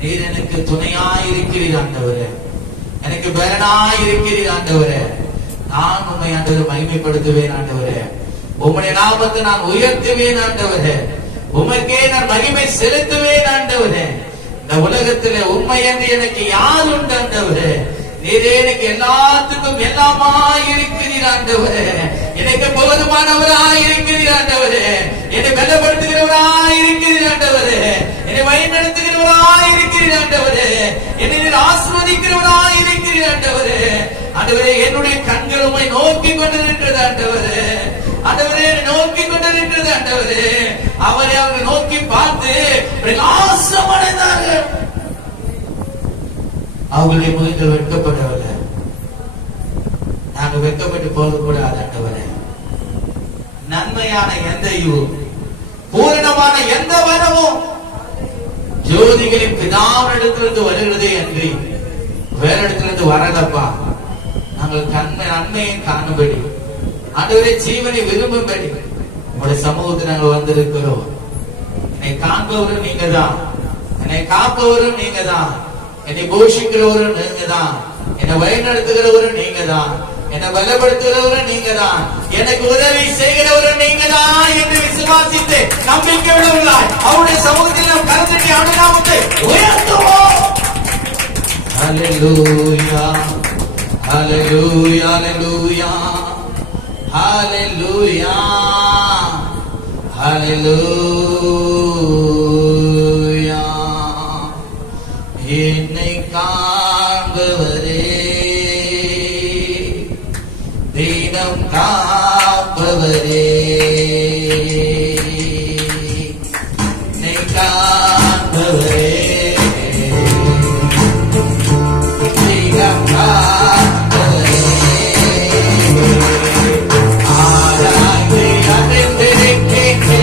நீர் எனக்கு துணையாய் இருக்கிறீர் ஆண்டவரே, எனக்கு பலனாய் இருக்கிறீர் ஆண்டவரே. நான் உம்மை ஆண்டவரே மகிமைப்படுத்துவேன் ஆண்டவரே. உம்முடைய நாமத்தை நான் உயர்த்துவேன் ஆண்டவரே. உமக்கே நான் மகிமை செலுத்துவேன் ஆண்டவரே. இந்த உலகத்திலே உண்மை என்று எனக்கு யார் உண்டு ஆண்டவரே? நீரே எனக்கு எல்லாத்துக்கும் எல்லாமாய் இருக்கிறீர் ஆண்டவரே. எனக்கு போதுமானவராய் இருக்கிறீர் ஆண்டவரே. என்னை பலப்படுத்துகிறவராய் இருக்கிறீர் ஆண்டவரே. என்னை வழிநடத்துகிறவராய் இருக்கிறீர் ஆண்டவரே. என்னை ஆசீர்வதிக்கிறவராய் இருக்கிறீர் ஆண்டவரே. ஆண்டவரே, என்னுடைய கண்கள் உம்மை நோக்கி கொண்டிருக்கிறது ஆண்டவரே. ஆண்டவரே, நோக்கி கொண்டிருக்கிறது ஆண்டவரே. அவரை அவர்கள் நோக்கி பார்த்து பிரகாசம் அடைந்தார்கள். அவர்களுடைய முகங்கள் வெட்கப்படவில்லை. நாங்கள் வெட்கப்பட்டு போகக்கூடாது ஆண்டவரே. நன்மையான எந்த ஈவும் பூரணமான எந்த வரமும் ஜோதிகளின் பிதாவிடத்திலிருந்து வருகிறதே என்று வேற இடத்திலிருந்து வரலப்பா. நாங்கள் நன்மையை காணும்படி ஆண்டவரே ஜீவனை விரும்பும்படி உங்களுடைய சமூகத்தில் நாங்கள் வந்திருக்கிறோம். என்னை காண்பவரும் நீங்க தான், என்னை காப்பவரும் நீங்க தான், என்னை போஷிக்கிறவரும் நீங்க தான், என்னை வழிநடத்துகிறவரும் நீங்க தான், என்னை பலப்படுத்துகிறவரும் நீங்க தான், எனக்கு உதவி செய்கிறவரும் நீங்க தான் என்று விசுவாசித்து நம்பிக்கை உள்ளவர்களாய் அவருடைய சமூகத்தில் நாம் கருத்துடைய அனுதாபத்தை உயர்த்துவோம். ஹல்லேலூயா, ஹல்லேலூயா, ஹல்லேலூயா, ஹல்லேலூயா, ஹல்லேலூயா. என்னை காண்பவரே, தினம் காப்பவரே, என்னை காண்பவரே, தினம் காப்பவரே. ஆராய்ந்து அறிந்திருக்கிறேன்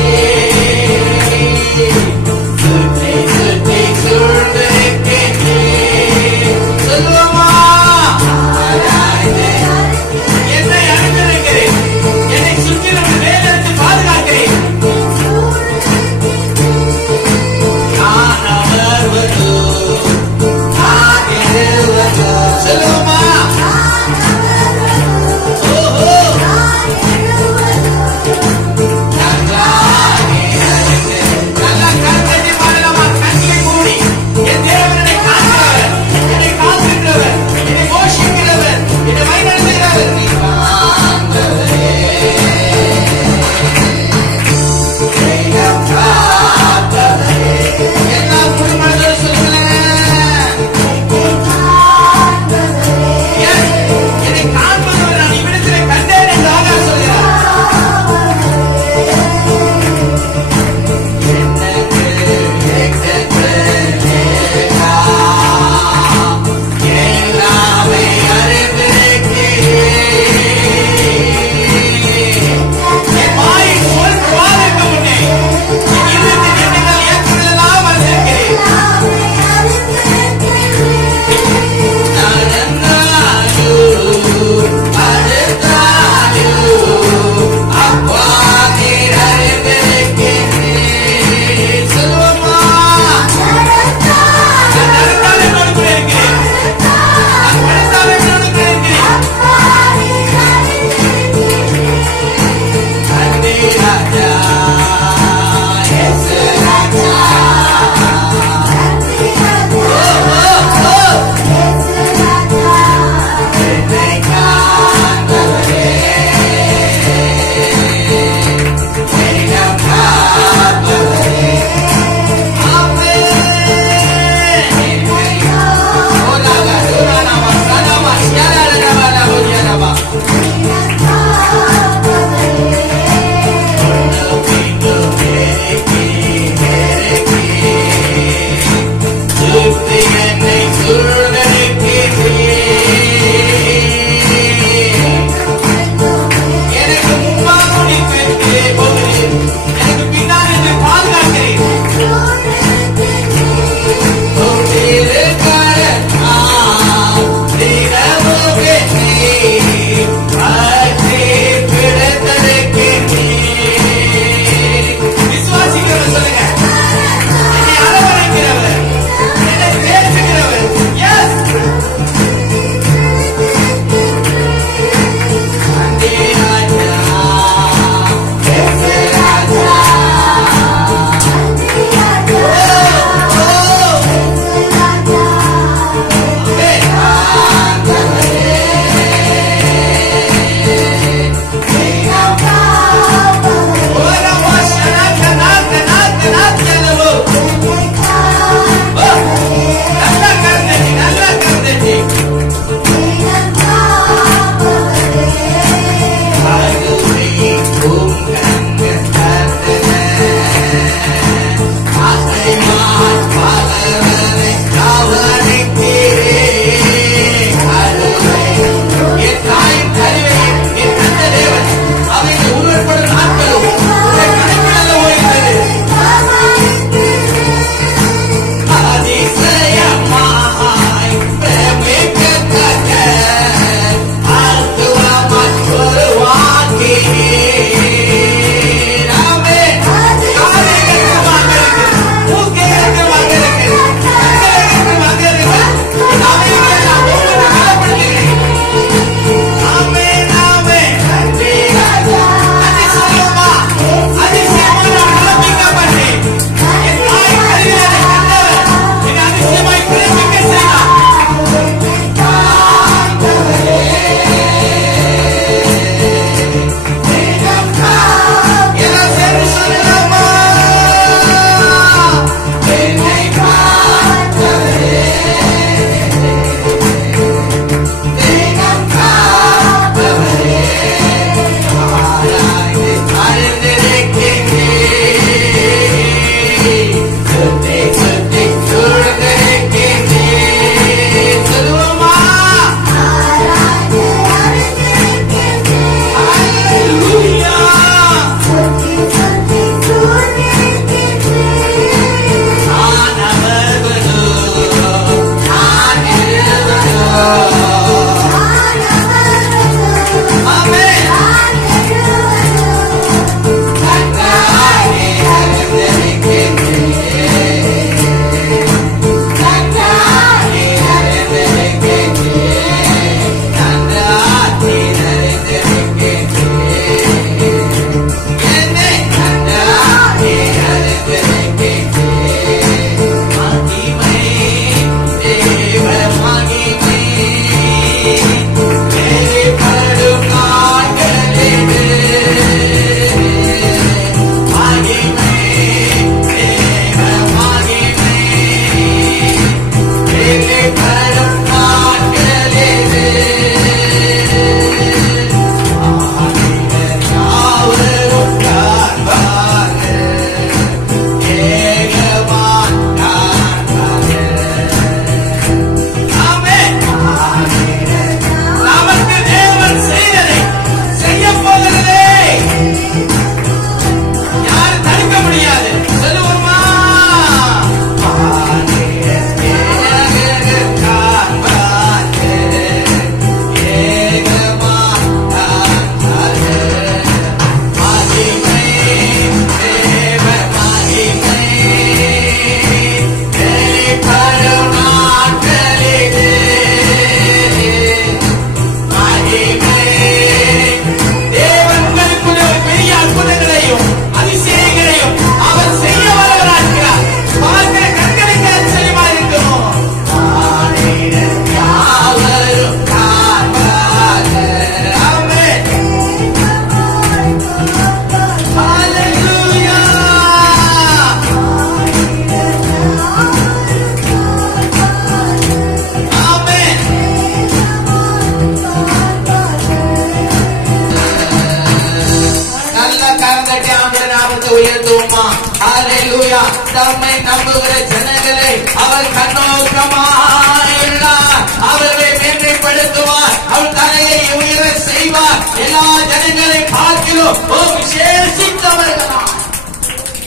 பார்க்கிலோ விசேஷித்தவர்களா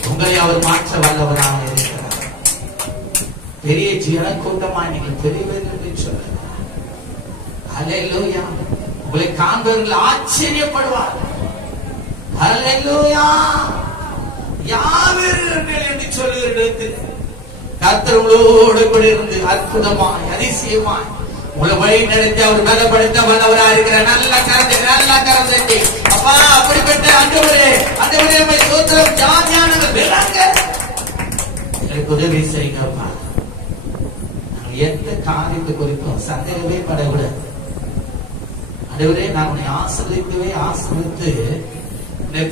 உங்களை அவர் மாற்ற வல்லவராக இருக்கிறார். பெரிய ஜனக்கூட்டமா நீங்கள் பெரியவர்கள் என்று சொல்றார். ஹல்லேலூயா. உங்களை காண்பவர்கள் ஆச்சரியப்படுவார். ஹல்லேலூயா. யாவர் என்று சொல்லுகிற இடத்தில் கர்த்தர் உங்களோடு கூட இருந்து அற்புதமாய் அதிசயமாய் உங்களை வழி நடத்தி அவர் பலப்படுத்த வல்லவராக இருக்கிற நல்ல கரத்தை அப்பா அப்படிப்பட்ட ஆண்டவரே சோத்திரம் ஜாதியானவர் விளங்க எங்களுக்கு உதவி செய்யுங்கப்பா. நாங்கள் எந்த காரியத்தை குறித்தும் சந்தேகமே படக்கூடாது. ஆண்டவரே நான் உன்னை ஆசிரித்து உன்னை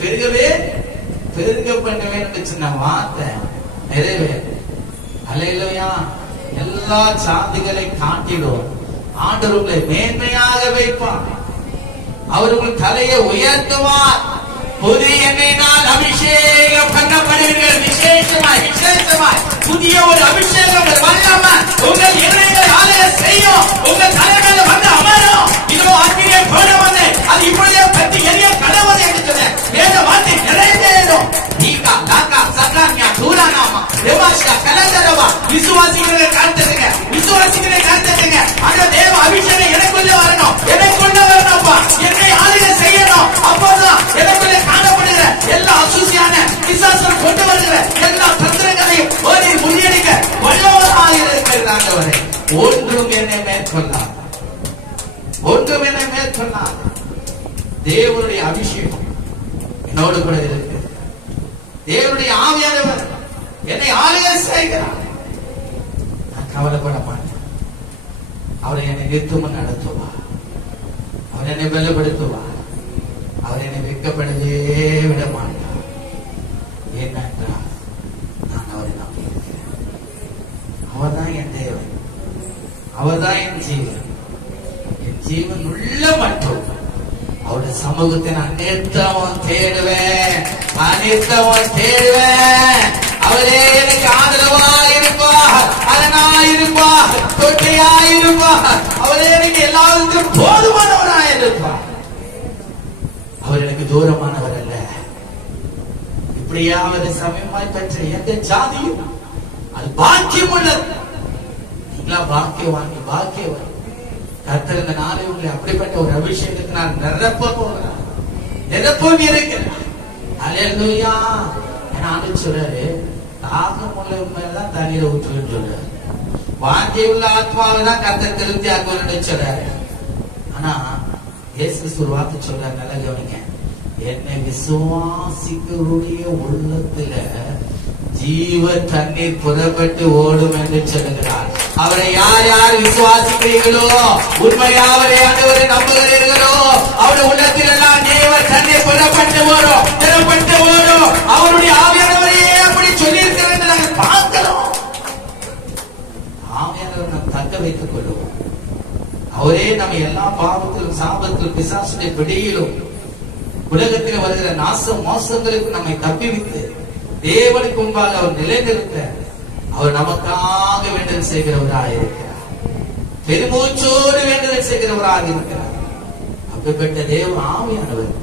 பெருக பண்ணுவேன் என்று சொன்ன வார்த்தை நிறைவேறும். அல்லேலூயா. எல்லா சாதிகளை காட்டிலும் ஆண்டவர் உங்களை மேன்மையாக வைப்பார். அவர் உங்கள் தலையை உயர்த்துவார். புதிய எண்ணெயினால் அபிஷேகம் பண்ணப்படுவீர்கள். விசேஷமாய் புதிய ஒரு அபிஷேகம் வல்லமை உங்கள் எண்ணெய்கள் ஆலய செய்யும். உங்கள் தலைமையில வந்து அமரும். இதோ அக்கினியை போட வந்து அது இப்பொழுதே பற்றி எரிய கடவுள் என்று சொன்ன வேத வார்த்தை நிறைவேறும். நீகா லாகா சகான்யா தூரானாமா தேவாஷா கலந்தரவா விசுவாசிகளை காத்துங்க. அந்த தேவ அபிஷேகம் எனக்குள்ள வரணும். என்னை ஆளுகை செய்யணும். அப்போதான் எனக்குள்ள காணப்படுகிற எல்லா அசூசியான விசுவாசம் கொண்டு வருகிற எல்லா தந்திரங்களையும் ஒரு முறியடிக்க வல்லவராக இருக்கிறார். ஒன்றும் என்னை மேற்கொள்ளாது. தேவனுடைய அபிஷேகம் என்னோடு கூட இருக்கு. தேவனுடைய ஆவியானவர் என்னை ஆளுகை செய்கிறார். நான் கவலைப்பட மாட்டேன். அவரை என்னை நிறுத்தமும் நடத்துவார். அவர் என்னை பலப்படுத்துவார். அவர் என்னை வெட்கப்படவே விட மாட்டார். ஏனென்றால் நான் அவரை நம்பி இருக்கிறேன். அவர்தான் என் தேவன். அவர்தான் என் ஜீவன். என் ஜீவன் உள்ள மட்டும் அவருடைய சமூகத்தை நான் நிறுத்தவும் தேடுவேன். அவரே எனக்கு ஆதரவாக இருப்பார். அரணாய் இருப்பார். தொட்டையாய் இருப்பார். அவரே எனக்கு எல்லாருக்கும் போதுமானவராய் இருப்பார். அவர் எனக்கு தூரமானவர் அல்ல. இப்படியாவது சமயமாய் பெற்ற எந்த ஜாதியும் அது பாக்கியம் உள்ளது. நீங்களா பாக்கியவான். கர்த்தர் இந்த நாளை உங்களை அப்படிப்பட்ட ஒரு அபிஷேகத்தினால் நிரப்ப போகிறார். நிரப்பம் இருக்கிறார். அல்லேலூயா. நான் சொல்றாரு தாகம் உள்ள உண்மையெல்லாம் தண்ணீரை ஊற்றுன்னு சொல்றாரு. வாஞ்சை உள்ள ஆத்மாவை தான் கர்த்தர் திருப்தி ஆக்குவான்னு சொல்றாரு. ஆனா இயேசு ஒரு வார்த்தை சொல்றாரு, நல்லா கவனிங்க. என்னை விசுவாசிகளுடைய உள்ளத்துல ஜீவ தண்ணீர் புறப்பட்டு ஓடும் என்று சொல்லுகிறார். அவரை யார் விசுவாசிக்கிறீர்களோ, உண்மையாவரை ஆண்டவரை நம்புகிறீர்களோ, அவருடைய உள்ளத்தில் எல்லாம் ஜீவ தண்ணீர் புறப்பட்டு ஓடும். அவருடைய ஆவியானவரையே அப்படி சொல்லியிருக்கிறது என்று நாங்கள் பார்க்கிறோம். ஆவியானவர் நாம் தக்க வைத்துக் கொள்வோம். அவரே நம்ம எல்லா பாவத்திலும் சாபத்திலும் பிசாசுடைய பிடியிலும் உலகத்தில் வருகிற நாச மோசங்களுக்கு நம்மை தப்பிவித்து தேவனுக்கு முன்பாக அவர் நிலைநிறுத்த அவர் நமக்காக வேண்டுதல் செய்கிறவராக இருக்கிறார். பெருமூச்சோடு வேண்டுதல் செய்கிறவராக இருக்கிறார். அப்படிப்பட்ட தேவ ஆவியானவர்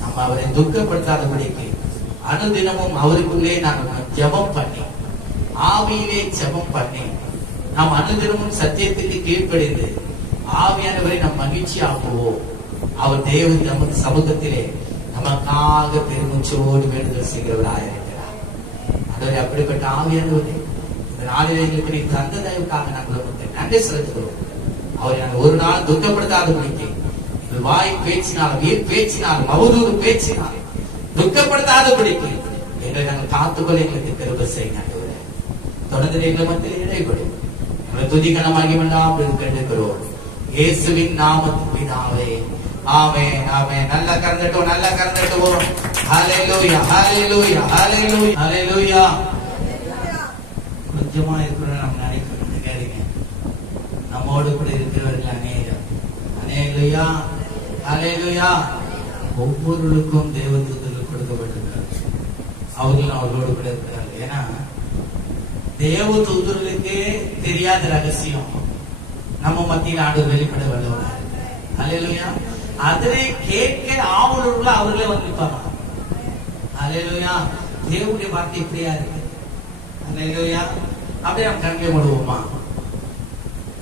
நம்ம அவரை துக்கப்படுத்தாதபடிக்கு அனுதினமும் அவருக்குள்ளே நாம் ஜெபம் பண்ணி, ஆவியிலே ஜெபம் பண்ணி, நாம் அனுதினமும் சத்தியத்துக்கு கீழ்ப்படிந்து ஆவியானவரை நாம் மகிழ்ச்சி ஆக்குவோம். அவர் தேவன் நமது சமூகத்திலே நமக்காக பெருமூச்சோடு வேண்டுதல் செய்கிறவராக இருக்கிறார். அதோட அப்படிப்பட்ட ஆவியானவரை இந்த நாளிலே எங்களுக்கு நீ தந்த தயவுக்காக நாங்கள் உங்களுக்கு நன்றி செலுத்துகிறோம். அவரை நாங்கள் ஒரு நாள் துக்கப்படுத்தாதபடிக்கு வாய் பேச்சினாலும் வீர் பேச்சினாலும் அவதூறு பேச்சினாலும் துக்கப்படுத்தாதபடிக்கு எங்களை நாங்கள் காத்துக்கொள்ள எங்களுக்கு கிருபை செய்யுங்க. தொடர்ந்து எங்களை மத்தியில் இடைப்படும் எங்களை துதிகனமாகி வேண்டாம் கேட்டுக்கிறோம். இயேசுவின் நாமத்தின் பிதாவே, ஆமென் ஆமென். நல்லா கறந்துட்டோம். ஹல்லேலூயா ஹல்லேலூயா ஹல்லேலூயா ஹல்லேலூயா. கொஞ்சமா இருக்கிறோம் நம்ம நினைக்கணும். கேளுங்க, நம்மோடு கூட இருக்கிறவர்கள் அநேகம். ஹல்லேலூயா ஹல்லேலூயா. ஒவ்வொருவருக்கும் தேவதூதர்கள் கொடுக்கப்பட்டிருக்கிறார். அவர்களும் அவர்களோடு கூட இருக்கிறார்கள். ஏன்னா தேவதூதர்களுக்கே தெரியாத ரகசியம் நம்ம மத்தியில் ஆண்டவர் வெளிப்பட வல்லவர். ஹல்லேலூயா. அதிலே கேட்க ஆவலுள்ள அவர்களே வந்து நிற்பாங்க. அல்லேலூயா. தேவனுடைய வார்த்தை இப்படியா இருக்கு. அல்லேலூயா. அப்படியே நாம் கண்களை மூடுவோமா?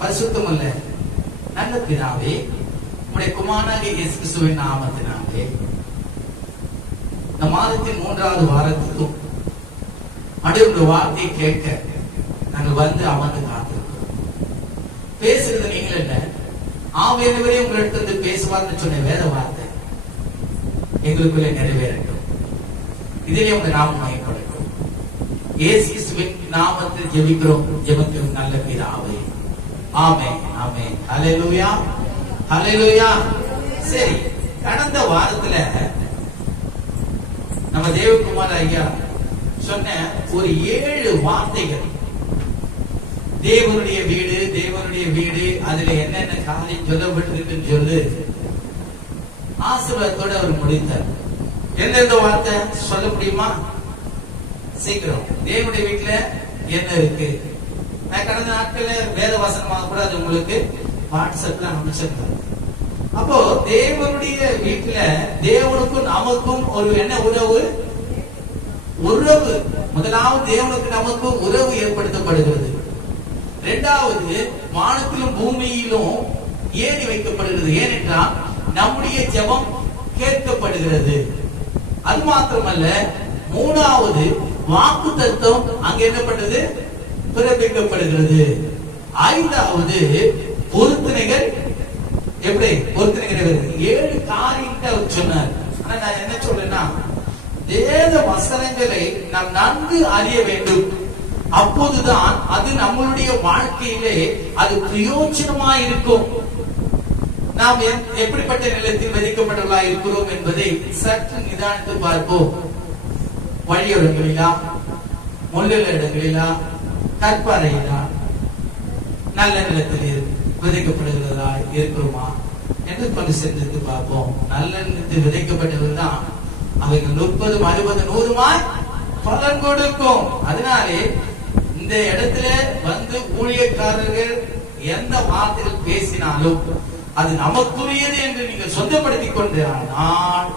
பரிசுத்தம் அல்ல நல்ல பிதாவே, உம்முடைய குமாரனாகிய இயேசு கிறிஸ்துவின் நாமத்தினாலே இந்த மாதத்தின் 3வது வாரத்துக்கும் ஆண்டவருடைய வார்த்தையை கேட்க நாங்கள் வந்து அமர்ந்து காத்திருக்கிறோம். பேசுறது நீங்கள் இல்ல, ஆவியானவரே உங்களிடத்திலிருந்து பேசுவார்னு சொன்ன வேத வார்த்தை எங்களுக்குள்ளே நிறைவேறட்டும். இதிலே உங்க நாமம் மகிமைப்படட்டும். இயேசு கிறிஸ்துவின் நாமத்தில் ஜெபிக்கிறோம் ஜெபத்தின் நல்ல பிதாவே. ஆமென் ஆமென். ஹல்லேலூயா ஹல்லேலூயா. சரி, கடந்த வாரத்துல நம்ம தேவகுமார் ஐயா சொன்ன ஒரு 7 வார்த்தைகள், தேவனுடைய வீடு தேவனுடைய வீடு, அதுல என்னென்ன காரியம் சொல்லப்பட்டிருக்குன்னு சொல்லு ஆசீர்வாதத்தோட அவர் முடித்தார். எந்தெந்த வார்த்தை சொல்ல முடியுமா? சீக்கிரம். தேவனுடைய வீட்டுல என்ன இருக்கு? நான் கடந்த நாட்கள்ல வேத வசனமாக கூட அது உங்களுக்கு வாட்ஸ்அப்ல அனுப்பிச்சிருந்தேன். அப்போ தேவனுடைய வீட்டுல தேவனுக்கும் நமக்கும் ஒரு என்ன உறவு? உறவு. முதலாவது தேவனுக்கு நமக்கும் உறவு ஏற்படுத்தப்படுகிறது. இரண்டாவது, வானத்திலும் பூமியிலும் ஏறி வைக்கப்படுகிறது. ஏனென்றால் நம்முடைய ஜெபம் கேட்கப்படுகிறது. அது மாத்திரமல்ல, மூணாவது வாக்கு தத்துவம் அங்க என்ன பண்ணது? பிறப்பிக்கப்படுகிறது. ஐந்தாவது பொருத்தனைகள். எப்படி பொருத்தனைகள்? 7 காரியத்தை அவர் சொன்னார். ஆனா நான் என்ன சொல்றேன்னா, வேத வசனங்களை நாம் நன்கு அறிய வேண்டும். அப்போதுதான் அது நம்மளுடைய வாழ்க்கையிலே அது பிரயோஜனமா இருக்கும். நாம் எப்படிப்பட்ட நிலத்தில் விதைக்கப்பட்டவர்களா இருக்கிறோம் என்பதை சற்று நிதானித்து பார்ப்போம். வழியோரங்களிலா, முள்ளுள்ள இடங்களிலா, கற்பாறையிலா, நல்ல நிலத்தில் விதைக்கப்படுகிறதா இருக்கிறோமா என்று கொஞ்சம் சிந்தித்து பார்ப்போம். நல்ல நிலத்தில் விதைக்கப்பட்டவர்கள் தான் அவைகள் 30, 60, 100 பலன் கொடுக்கும். அதனாலே இந்த இடத்துல வந்து ஊழியக்காரர்கள் எந்த வார்த்தைகள் பேசினாலும் அது நமக்குரியது என்று நீங்கள் சொந்தப்படுத்திக் கொண்டால்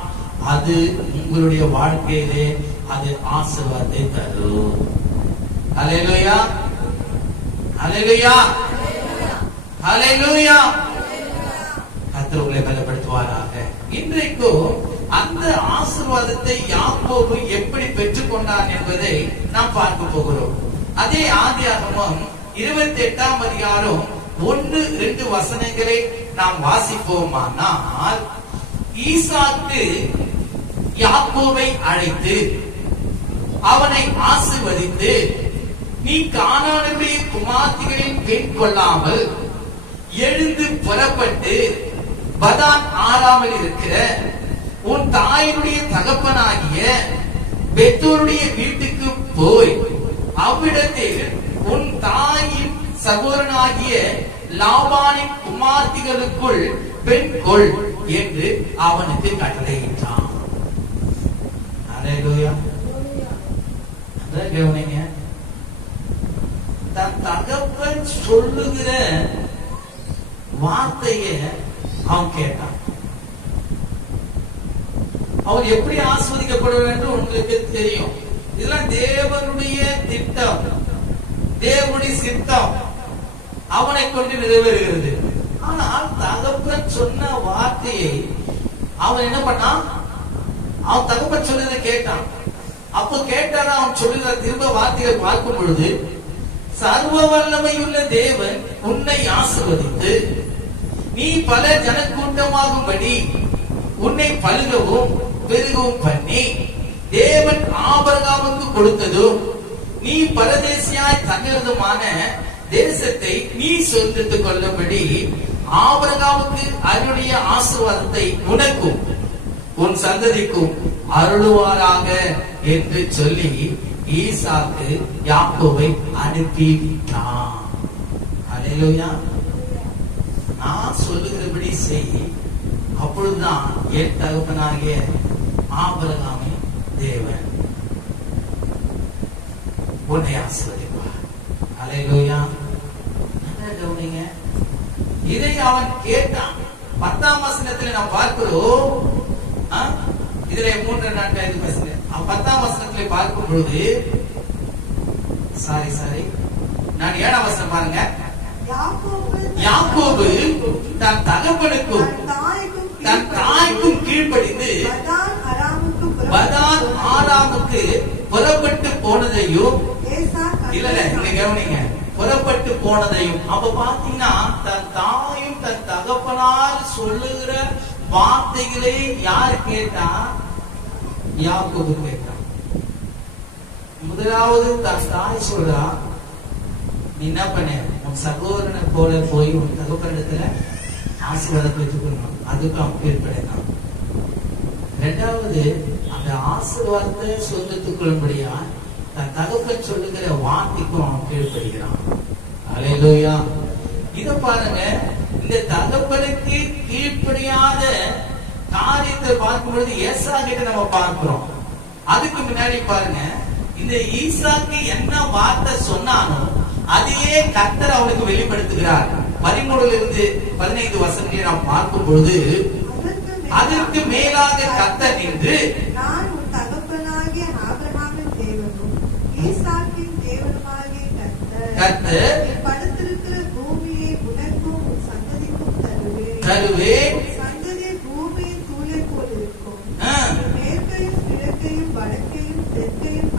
அது உங்களுடைய வாழ்க்கையிலே அது ஆசீர்வாதத்தை தரும். ஹல்லேலூயா ஹல்லேலூயா ஹல்லேலூயா. கர்த்தர் உங்களை பலப்படுத்துவாராக. இன்றைக்கு அந்த ஆசீர்வாதத்தை யாக்கோபு எப்படி பெற்றுக் கொண்டான் என்பதை நாம் பார்க்க போகிறோம். அதே ஆதியாகமம் 28ஆம் அதிகாரம் 1-2 வசனங்களை நாம் வாசிப்போமானால், ஈசாக்கு யாக்கோபை அழைத்து அவனை ஆசீர்வதித்து, நீ கானானுடைய குமார்த்திகளின் பெண் கொள்ளாமல் எழுந்து புறப்பட்டு பதான் ஆறாமல் இருக்கிற உன் தாயினுடைய தகப்பனாகிய பெத்தோருடைய வீட்டுக்கு போய் அவ்விடத்தில் உன் தாயின் சகோதரனாகிய லாபானின் குமார்த்திகளுக்குள் பெண் கொள் என்று அவனுக்கு கட்டளையிட்டான். அல்லேலூயா. கவனிங்க, தன் தகப்பன் சொல்லுகிற வார்த்தையை அவன் கேட்டான். அவன் எப்படி ஆஸ்வதிக்கப்பட வேண்டும் உங்களுக்கு தெரியும். இதெல்லாம் தேவனுடைய திட்டம், தேவனுடைய சித்தம் அவனை கொண்டு நிறைவேறுகிறது. ஆனால் தகப்பன் சொன்ன வார்த்தையை அவன் என்ன பண்ணான்? அவன் தகப்பன் சொன்னதை கேட்டான். அப்போ கேட்டானா அவன் சொல்லுகிற திரும்ப வார்த்தையை பார்க்கும் பொழுது, சர்வ வல்லமையுள்ள தேவன் உன்னை ஆசீர்வதித்து நீ பல ஜனக்கூட்டமாகும்படி உன்னை பலுகவும் பெருகவும் பண்ணி தேவன் ஆபிரகாமுக்கு கொடுத்ததும் நீ பரதேசியாய் தங்குறதுமான தேசத்தை நீ சொந்தத்துக் கொள்ளும்படி ஆபிரகாமுக்கு அவருடைய ஆசீர்வாதத்தை உனக்கும் உன் சந்ததிக்கும் அருளுவாராக என்று சொல்லி ஈசாக்கு யாக்கோபை அனுப்பிவிட்டான். அல்லேலூயா. நான் சொல்லுகிறபடி செய், அப்பொழுதுதான் என் தகப்பனாகிய ஆபிரகாமின் தேவன் உன்னை ஆசீர்வதிப்பார். அல்லேலூயா. கவனிங்க, இதை அவன் கேட்டான். 10ஆம் வசனத்துல நாம் பார்க்கிறோம். இதுல 3-4 வசனம் 10ஆம் வசனத்துல பார்க்கும் பொழுது சாரி நான் 7ஆம் வசனம் பாருங்க. யாக்கோபு தன் தகப்பனுக்கும் தன் தாய்க்கும் கீழ்ப்படிந்து பதான் ஆராமுக்கு புறப்பட்டு போனதையும் இல்ல நீங்க கவனிங்க, புறப்பட்டு போனதையும். அப்ப பாத்தீங்கன்னா தன் தாயும் தன் தகப்பனார் சொல்லுகிற வார்த்தைகளை யார் கேட்டா? யாக்கோபு கேட்டான். முதலாவது தன் தாய் சொல்றா, நீ என்ன பண்ண, உன் சகோதரனை போல போய் உன் தகப்பனிடத்துல ஆசீர்வாதம் பெற்றுக்கொள்ளணும். அதுக்கு அவன் கீழ்ப்படினான். இரண்டாவது, அந்த ஆசீர்வாதத்தை சொந்தத்துக் கொள்ளும்படியா தன் தகப்பன் சொல்லுகிற வார்த்தைக்கும் அவன் கீழ்ப்படுகிறான். அல்லேலூயா. இத பாருங்க, இந்த தகப்பனுக்கு கீழ்ப்படியாத காரியத்தை பார்க்கும் பொழுது ஏசா கிட்ட நம்ம பார்க்கிறோம். அதுக்கு முன்னாடி பாருங்க, இந்த ஈசாக்கு என்ன வார்த்தை சொன்னானோ அதையே கர்த்தர் அவனுக்கு வெளிப்படுத்துகிறார். 13 15 வசனங்களை நாம் பார்க்கும் பொழுது, அதற்கு மேலாக கர்த்தர் நின்று, நான் உன் தகப்பனாகிய ஆபிரகாமின் தேவனும் ஈசாக்கின் தேவனுமாகிய கர்த்தர் படுத்திருக்கிற பூமியை உனக்கும் உன் சந்ததிக்கும் தருவேன். சந்ததி பூமியின் தூளை போல் இருக்கும். மேற்கையும் கிழக்கையும் வடக்கையும் தெற்கையும்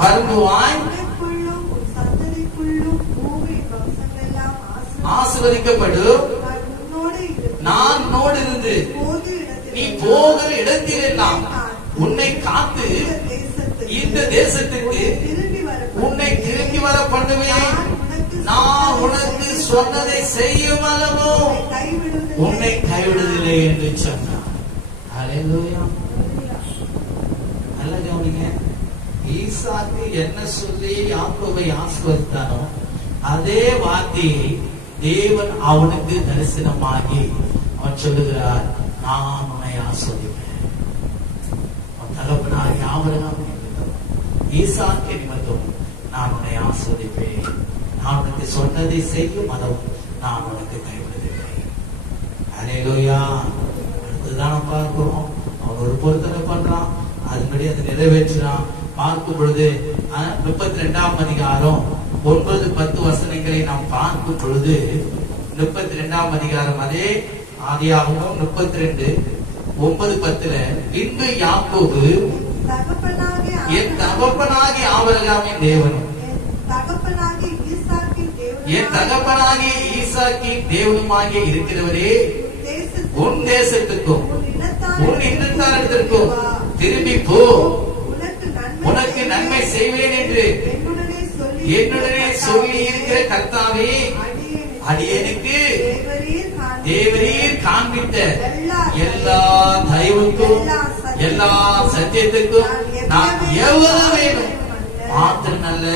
பரம்புவாய். உனக்குள்ளும் உன் சந்ததிக்குள்ளும் பூமியின் வம்சங்களெல்லாம் ஆசீர்வதிக்கப்படும். நான் உன்னோடு இருந்து நீ போகிற இடத்திலெல்லாம் உன்னை காத்து இந்த தேசத்துக்கு உன்னை திரும்பி வர பண்ணுவேன். நான் உனக்கு சொன்னதை செய்யும் அளவோ உன்னை கைவிடுவதில்லை என்று சொன்னார். அல்லேலூயா. நல்ல கவனிங்க, ஈசாக்கு என்ன சொல்லி யாக்கோபை ஆசீர்வதித்தானோ அதே வார்த்தையை தேவன் அவனுக்கு தரிசனமாகி அவன் சொல்லுகிறார், நான் உன்னை ஆசீர்வதிப்பேன். தகப்பனார் ஆபிரகாம் ஈசாக்கு நிமித்தம் நான் உன்னை ஆசீர்வதிப்பேன். நான் உனக்கு சொன்னதை செய்யும் அளவும் நான் உனக்கு கைவிடுவதில்லை. அல்லேலூயா. அடுத்ததான் பார்க்கிறோம், அவன் ஒரு பொருத்தனை பண்றான், அதன்படி அதை நிறைவேற்றான். பார்க்கும் பொழுது 32ஆம் அதிகாரம் 9-10 வசனங்களை நாம் பார்க்கும் பொழுது, 32ஆம் அதிகாரம் அதே ஆதியாகமம் 32:9-10 பின்பு யாக்கோபு என் தகப்பனாகிய ஆபிரகாமின் தேவனும் என் தகப்பனாகிய ஈசாக்கின் தேவனுமாகிய இருக்கிறவரே, உன் தேசத்துக்கும் உன் இனத்தாரிடத்திற்கும் திரும்பி போ, உனக்கு நன்மை செய்வேன் என்று என்னுடனே சொல்லி இருக்கிற கர்த்தாவே, அடியேனுக்கு தேவரீர் காண்பித்த எல்லா தயவுக்கும் எல்லா சத்தியத்துக்கும் நான் எவ்வளவு வேணும் மாத்திரம் அல்ல,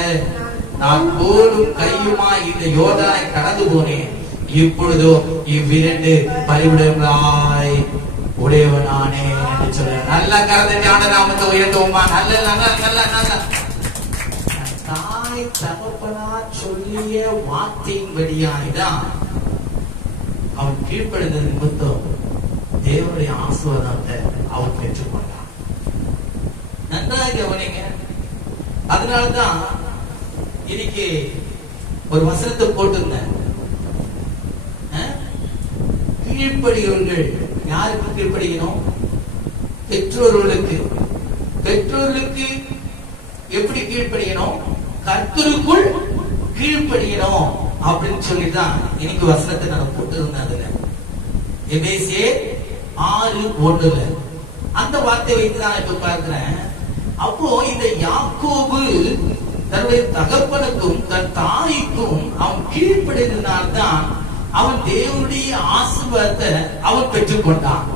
நான் கோலும் கையுமாய் இந்த யோர்தானை கடந்து போனேன். இப்பொழுதோ இவ்விரண்டு பரிவிடங்களாய் உடையவனானே என்று சொல்ல. நல்ல கரத்தை நாமத்தை உயர்த்துவோமா? நல்ல நல்ல நல்ல நல்ல தாய் தகப்பனா சொல்லிய வார்த்தையின் வழியாய்தான் அவன் கீழ்ப்படுகிறது நிமித்தம் தேவனுடைய ஆசீர்வாதத்தை அவன் பெற்றுக்கொண்டான். நன்றாக கவனிங்க. அதனாலதான் இன்னைக்கு ஒரு வசனத்தை போட்டிருந்தேன், கீழ்ப்படுகிறவர்கள் யாருக்கு கீழ்ப்படுகிறோம்? பெற்றோர்களுக்கு. பெற்றோர்களுக்கு எப்படி கீழ்ப்படுகிறோம்? கர்த்தருக்குள் கீழ்ப்படுகிறோம் அப்படின்னு சொல்லிதான் இன்னைக்கு வசனத்தை நான் போட்டிருந்தேன். அதுல எபேசியர் 6:1 அந்த வார்த்தை வைத்து நான் இப்ப பார்க்கிறேன். அப்போ இந்த யாக்கோபு தன்னுடைய தகப்பனுக்கும் தன் தாய்க்கும் அவன் கீழ்ப்படினால்தான் அவன் தேவனுடைய ஆசீர்வாதத்தை அவன் பெற்றுக்கொண்டான்.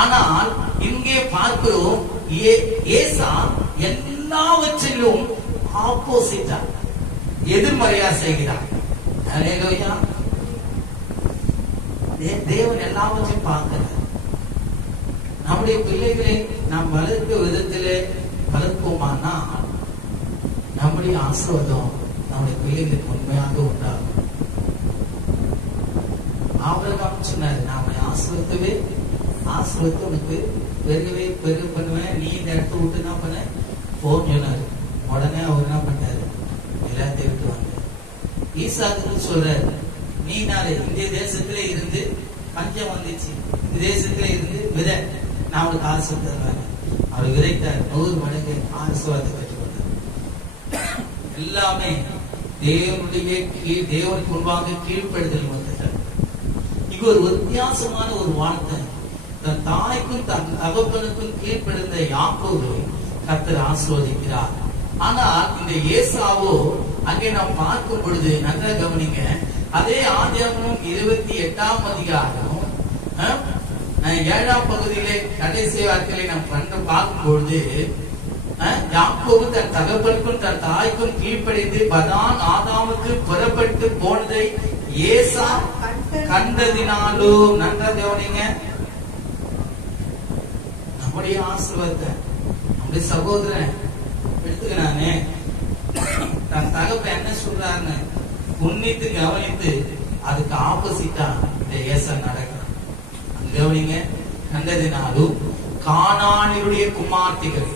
ஆனால் இங்கே பார்க்கிறோம், ஏசா எல்லாவற்றிலும் ஆப்போசிட்டா எதிர்மறையா செய்கிறான். தேவன் எல்லாவற்றையும் பார்க்கிறார். நம்முடைய பிள்ளைகளை நாம் வளர்க்க விதத்திலே வளர்ப்போமானா நம்முடைய ஆசீர்வாதம் நம்முடைய பிள்ளைகளுக்கு உண்மையாக உண்டாகும். ஆபிரகாம் சொன்னாரு, நான் உன்னை ஆசீர்வதித்து உனக்கு பெருகவே பெருக பண்ணுவேன், நீ இந்த இடத்த விட்டு என்ன பண்ண போன்னு சொன்னாரு. உடனே அவர் என்ன பண்ணாரு, எல்லாத்தையும் விட்டு வாங்க. ஈசாக்கு சொல்றாரு, நீ நாளை இந்த தேசத்துல இருந்து பஞ்சம் வந்துச்சு, இந்த தேசத்துல இருந்து விதை, நான் அவனுக்கு ஆசை தருவேன். அவர் விதைத்தார், 100 மடங்கு ஆசீர்வாதத்தை பெற்றுக்கொண்டார். எல்லாமே தேவனுடைய தேவனுக்கு முன்பாக கீழ்ப்படுதல் வந்துட்டார். இங்க ஒரு வித்தியாசமான ஒரு வார்த்தை, தன் தாய்க்கும் தன் தகப்பனுக்கும் கீழ்ப்படுத்த யாக்கோபு கர்த்தர் ஆசீர்வதிக்கிறார். ஆனால் இந்த ஏசாவோ அங்கே நாம் பார்க்கும் பொழுது நல்லா கவனிங்க, அதே ஆதியாகமம் 28ஆம் அதிகாரம் 7ஆம் பகுதியிலே கடைசி வார்த்தையிலே நாம் கண்டு பார்க்கும் பொழுது, யாக்கோபு தன் தகப்பனுக்கும் தன் தாய்க்கும் கீழ்ப்படிந்து பதான் ஆதாமுக்கு புறப்பட்டு போனதை ஏசா கண்டதினாலும், நன்றா கவனிங்க, நம்முடைய ஆசீர்வாதத்தை நம்முடைய சகோதரன் எடுத்துக்கிறானே, தன் தகப்பன் என்ன சொல்றாருன்னு உன்னித்து கவனித்து அதுக்கு ஆப்போசிட்டா இந்த ஏசா நடக்கிறான். கவனிங்க, கண்டதினாலும் கானானியருடைய குமார்த்திகள்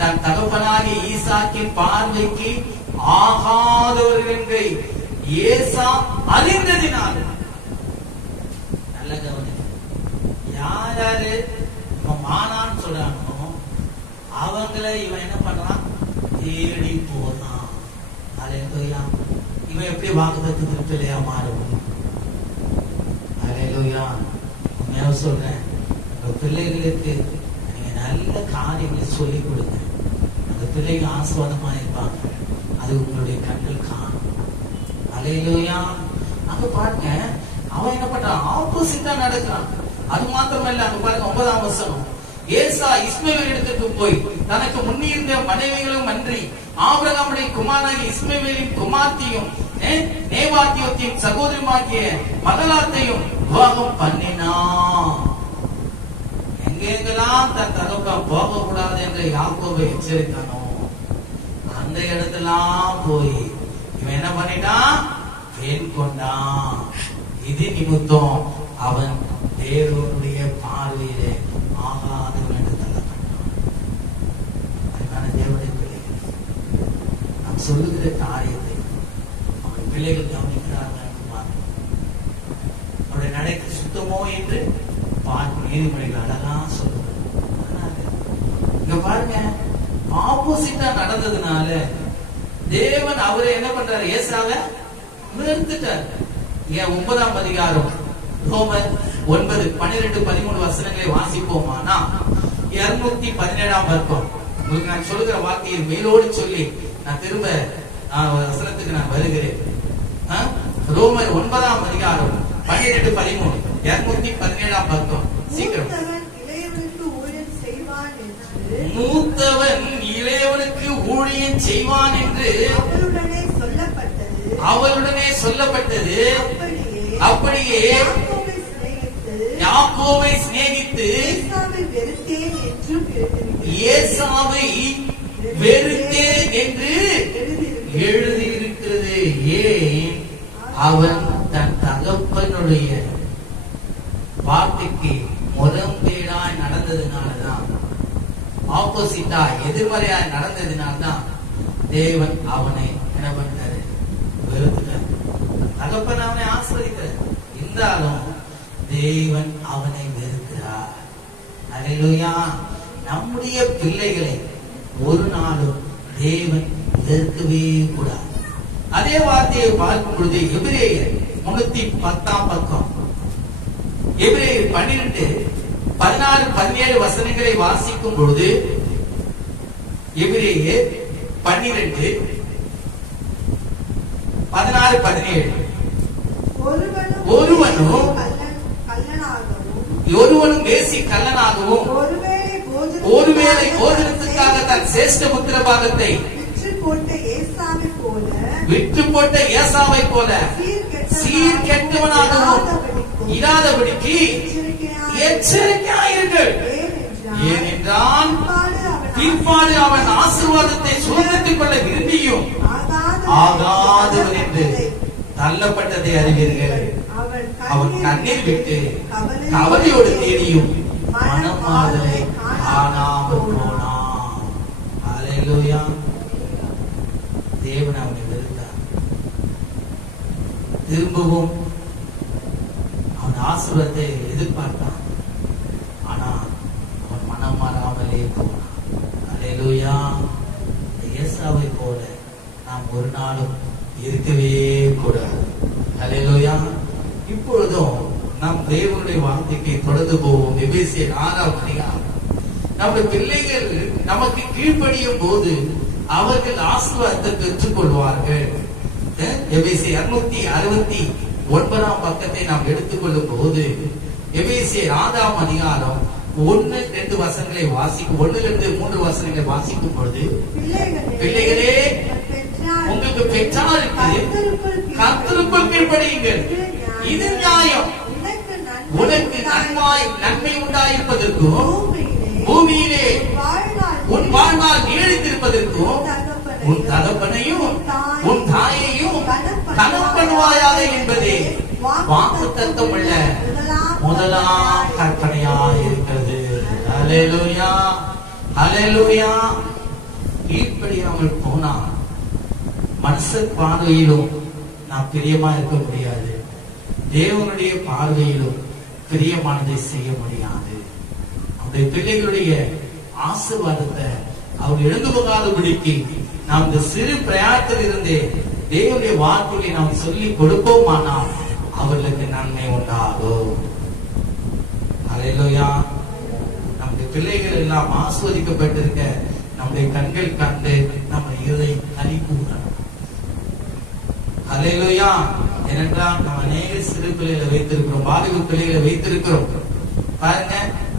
தன் தகப்பனாகிய ஈசாக்கின் பார்வைக்கு ஆகாதவர்கள் என்று ஏசா அறிந்ததினாலும், நல்ல கவனிங்க, யாரு மானான்னு சொல்றானோ அவங்களை இவன் என்ன பண்றான், தேடி போறான். அல்லேலூயா. இவன் எப்படி வாக்குத்தத்தத்தின் பிள்ளையா மாறும்? அல்லேலூயா. உண்மையா சொல்றேன், உங்க பிள்ளைகளுக்கு நீங்க நல்ல காரியங்களை சொல்லிக் கொடுங்க, அந்த பிள்ளைங்க ஆசீர்வாதமா இருப்பாங்க, அது உங்களுடைய கண்கள் காணும். அல்லேலூயா. அங்க பாருங்க, அவன் என்ன பண்றான், ஆப்போசிட்டா நடக்கிறான். அது மாத்திரமல்ல, அங்க பாருங்க 9ஆம் வசனம், ஏசா இஸ்மவேல் இடத்துக்கு போய் தனக்கு முன்னிருந்த மனைவிகளும் அன்றி ஆபிரகாமுடைய குமாரனாகிய இஸ்மவேலின் குமார்த்தியும் நேபாத்தியத்தையும் சகோதரிமாகிய மகளாத்தையும் விவாகம் பண்ணினான். எங்கெங்கெல்லாம் தன் தகப்பன் போக கூடாது என்று யாக்கோபை எச்சரித்தானோ அந்த இடத்தெல்லாம் போய் இவன் என்ன பண்ணிட்டான், பெண் கொண்டான். இது நிமித்தம் அவன் தேவனுடைய பார்வையிலே ஆகாதவன் என்று தள்ளப்பட்டான். அதுக்கான தேவனுடைய பிள்ளைகள் நாம் சொல்லுகிற காரியத்தை அவன் பிள்ளைகள் கவனிக்கிறார்கள். அவருடைய நடைக்கு சுத்தமோ என்று நீதிமொழிகள் அழகா சொல்லுவாங்க. இங்க பாருங்க, ஆப்போசிட்டா நடந்ததுனால தேவன் அவரை என்ன பண்றாரு, ஏசாவை நிறுத்திட்டார். 9ஆம் அதிகாரம் ரோமர் 9:12-13 வசனங்களை வாசிப்போமானா 217ஆம் வசனம். உங்களுக்கு நான் சொல்லுகிற வார்த்தையை மேலோடு சொல்லி நான் திரும்ப வசனத்துக்கு நான் வருகிறேன். ரோமர் 9ஆம் அதிகாரம் 12-13 217ஆம் வசனம். சீக்கிரம். மூத்தவன் இளையவனுக்கு ஊழியம் செய்வான் என்று அவளுடனே சொல்லப்பட்டது. அப்படியே யாக்கோபை சிநேகித்து ஏசாவை வெறுத்தேன் என்று எழுதியிருக்கிறது. ஏன்? அவன் தன் தகப்பனுடைய வார்த்தைக்கு முரம்பேடாய் நடந்ததுனாலதான், ஆப்போசிட்டா எதிர்மறையாய் நடந்ததுனால்தான் தேவன் அவனை என்ன பண்ணாரு, வெறுத்துட்டார். தகப்பன் அவனை ஆசிரியர், இருந்தாலும் தேவன் அவனை வெறுக்கிறார். அல்லேலூயா. நம்முடைய பிள்ளைகளை ஒரு நாளும் தேவன் வெறுக்கவே கூடாது. அதே வார்த்தையை பார்க்கும் பொழுது எபிரேயர் 310ஆம் பக்கம், எபிரேயர் 12:16-17 வசனங்களை வாசிக்கும் பொழுது, எபிரேயர் 12:16-17 ஒருவனும் வேசி கள்ளனாகவும் ஒருவேளை போஜனத்துக்காக தன் சேஷ்ட புத்திர பாகத்தை விற்று போட்ட ஏசாவை போல சீர் கெட்டவனாகவும் இராதபடிக்கு எச்சரிக்கையாயிருங்கள். ஏனென்றால் பிற்பாடு அவன் ஆசீர்வாதத்தை சுதந்திரத்துக் கொள்ள விரும்பியும் ஆகாதவன் என்று தள்ளப்பட்டதை அறிவீர்கள். அவன் கண்ணீர் விட்டு கவலையோடு தேடியும் மனமாறுதலை காணாமல் போனான். ஹல்லேலூயா. தேவன் அவனை வெறுத்தார். திரும்பவும் அவன் ஆசீர்வாதத்தை எதிர்பார்த்தான். ஆனா அவன் மனம் மாறாமலே போனான். ஹல்லேலூயா. ஏசாவை போல நாம் ஒரு நாளும் இருக்கவே கூடாது. ஹல்லேலூயா. இப்பொழுதும் நாம் தேவனுடைய வார்த்தைக்கு தொடர்ந்து போவோம். எபேசியர் 6ஆம் அதிகாரம். நம்முடைய பிள்ளைகள் நமக்கு கீழ்ப்படியும் போது அவர்கள் ஆசீர்வாதத்தை பெற்றுக் கொள்வார்கள். எபேசியர் 269ஆம் பக்கத்தை நாம் எடுத்துக்கொள்ளும் போது எபேசியர் 6ஆம் அதிகாரம் 1-2 வசனங்களை வாசிக்கும் 1-3 வசனங்களை வாசிக்கும் பொழுது, பிள்ளைகளே உங்களுக்கு பெற்றாருக்கு கர்த்தருக்குள் கீழ்ப்படியுங்கள், இது நியாயம். உனக்கு நன்மை உண்டாயிருப்பதற்கும் பூமியிலே உன் வாழ்நாள் நீடித்திருப்பதற்கும் உன் தகப்பனையும் உன் தாயையும் கனம் பண்ணுவாயாக என்பதே வாக்குத்தத்தம் உள்ள முதலாம் கற்பனையா இருக்கிறது. ஹல்லேலூயா. ஹல்லேலூயா. கீழ்ப்படியாமல் போனால் மனுஷ பார்வையிலும் நாம் பிரியமா இருக்க முடியாது. தேவனுடைய பார்வையிலும் பிரியமானதை செய்ய முடியாது. அவருடைய பிள்ளைகளுடைய ஆசீர்வாதத்தை அவங்க எழுந்து போகாதபடிக்கு நாம் இந்த சிறு பிரயாணத்தில் இருந்தே தேவனுடைய வார்த்தையை நாம் சொல்லி கொடுப்போமானால் அவர்களுக்கு நன்மை உண்டாகும். ஹல்லேலூயா. நம்முடைய பிள்ளைகள் எல்லாம் ஆஸ்வதிக்கப்பட்டிருக்க நம்முடைய கண்கள் கண்டு நம்ம இருதயம் களி கூறணும். ஹல்லேலூயா. ஏனென்றால் நம்ம அநேக சிறு பிள்ளைகளை வைத்திருக்கிறோம், வாலிப பிள்ளைகளை வைத்திருக்கிறோம். பாருங்க,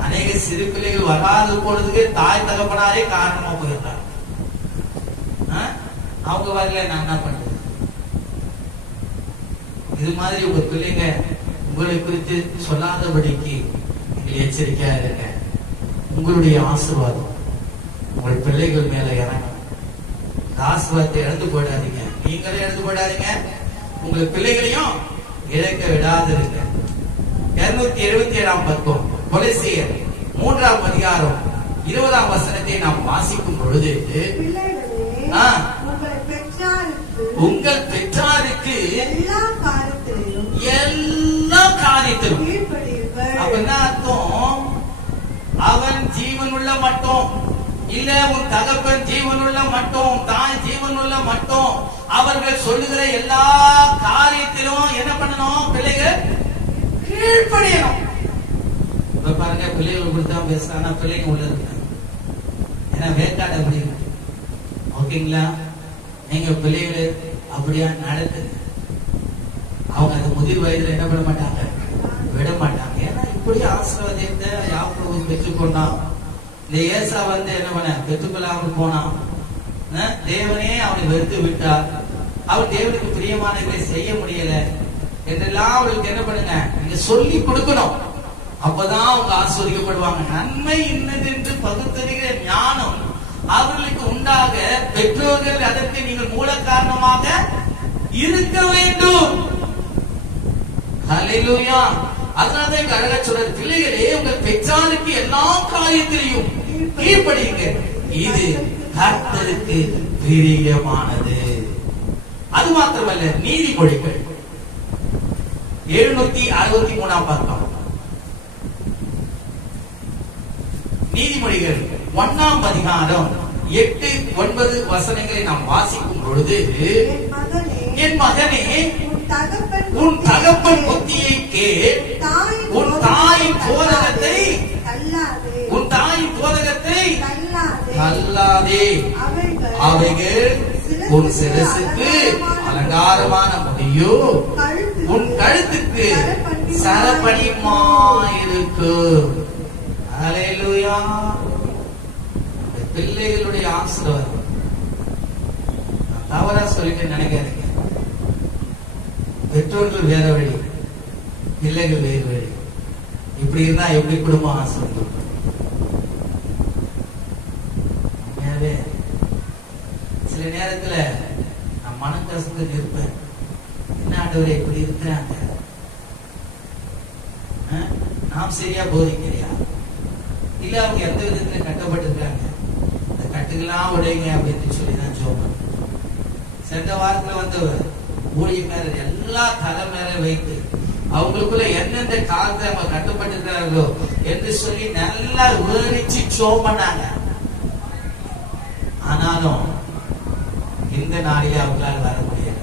அநேக சிறு பிள்ளைகள் வராது போனதுக்கு தாய் தகப்பனாரே காரணமா போயிருந்தாங்க. அவங்க வரல, நான் என்ன பண்றது? இது மாதிரி உங்க பிள்ளைங்க உங்களை குறித்து சொல்லாதபடிக்கு நீங்கள் எச்சரிக்கையா இருங்க. உங்களுடைய ஆசீர்வாதம் உங்கள் பிள்ளைகள் மேல இறங்கணும். ஆசீர்வாதத்தை இழந்து போயிடாதீங்க, நீங்களே இழந்து போயிடாதீங்க, உங்கள் பிள்ளைகளையும் இழக்க விடாதிருங்க. 277ஆம் பக்கம் கொலோசியர் 3ஆம் அதிகாரம் 20ஆம் வசனத்தை நாம் வாசிக்கும் பொழுது, உங்கள் பெற்றாருக்கு எல்லா காரியத்திலும், அப்படின்னா அர்த்தம் அவன் ஜீவனுள்ள மட்டும் இல்ல, உன் தகப்பன் ஜீவனுள்ள மட்டும், தாய் ஜீவனுள்ள மட்டும், அவர்கள் சொல்லுகிற எல்லா காரியத்திலும் என்ன பண்ணணும்? பிள்ளைகள் கீழ்ப்படியணும். இப்ப பாருங்க, பிள்ளைகள் கொடுத்தா பேசுறாங்க, பிள்ளைங்க உள்ள இருக்காங்க. ஏன்னா வேக்காடு அப்படி. ஓகேங்களா? நீங்க பிள்ளைகளை அப்படியா நடத்துங்க. அவங்க அந்த முதிர் வயதுல என்ன பண்ண மாட்டாங்க, விட மாட்டாங்க. ஏன்னா இப்படி ஆசீர்வாதத்தை யாக்கோபு பெற்றுக்கொண்டான். இந்த ஏசா என்ன பண்ண, பெற்றுக்கொள்ளாமல் போனான். தேவனே அவனை வெறுத்து விட்டார். அவன் தேவனுக்கு பிரியமானதை செய்ய முடியல என்றெல்லாம் அவளுக்கு என்ன பண்ணுங்க, நீங்க சொல்லி கொடுக்கணும். அப்பதான் அவங்க ஆஸ்வதிக்கப்படுவாங்க. நன்மை இன்னது என்று பகுத்தறிகிற ஞானம் அவர்களுக்கு உண்டாக பெற்றோர்கள் அதற்கு நீங்கள் மூல காரணமாக இருக்க வேண்டும். ஹல்லேலூயா. அதனால்தான் அழகா சொல்ற, பிள்ளைகளே உங்கள் பெற்றாருக்கு எல்லா காரியத்திலையும் கீழ்ப்படியுங்க, இது கர்த்தருக்கு பிரியமானது. அது மாத்திரமல்ல, நீதிமொழிகள் 763ஆம் பக்கம், நீதிமொழிகள் 1ஆம் அதிகாரம் 8-9 வசனங்களை நாம் வாசிக்கும் பொழுது, என் மகனே உன் தகப்பன் புத்தியை கேள், உன் தாயின் போதகத்தை தள்ளாதே, அவைகள் உன் சிரசுக்கு அலங்காரமான முடியும், உன் கழுத்துக்கு சரப்பணியுமாயிருக்கும். ஹல்லேலூயா. பிள்ளைகளுடைய ஆசீர்வாதம் தவறா சொல்லிட்டு நினைக்காதீங்க. பெற்றோர்கள் வேற வழி, பிள்ளைகள் வேறு வழி. இப்படி இருந்தா எப்படி குடும்பம் ஆசீர்வாதம்? சில நேரத்துல நான் மனம் கசந்து நிற்பேன். என்ன ஆண்டவரே இப்படி இருக்கிறாங்க, நாம் சரியா போதிக்கலையா, இல்ல அவங்க எந்த விதத்துல கட்டப்பட்டிருக்காங்க, அந்த கட்டுக்கெல்லாம் உடையுங்க அப்படின்னு சொல்லிதான் ஜோம். சென்ற வாரத்துல வந்தவர் ஊழியக்காரர் எல்லா தலை மேல வைத்து அவங்களுக்குள்ள எந்தெந்த காலத்தை அவங்க கட்டுப்பட்டிருக்கிறார்களோ என்று சொல்லி நல்லா விவரிச்சு ஜோம் பண்ணாங்க. ஆனாலும் இந்த நாளிலே அவங்களால வர முடியல.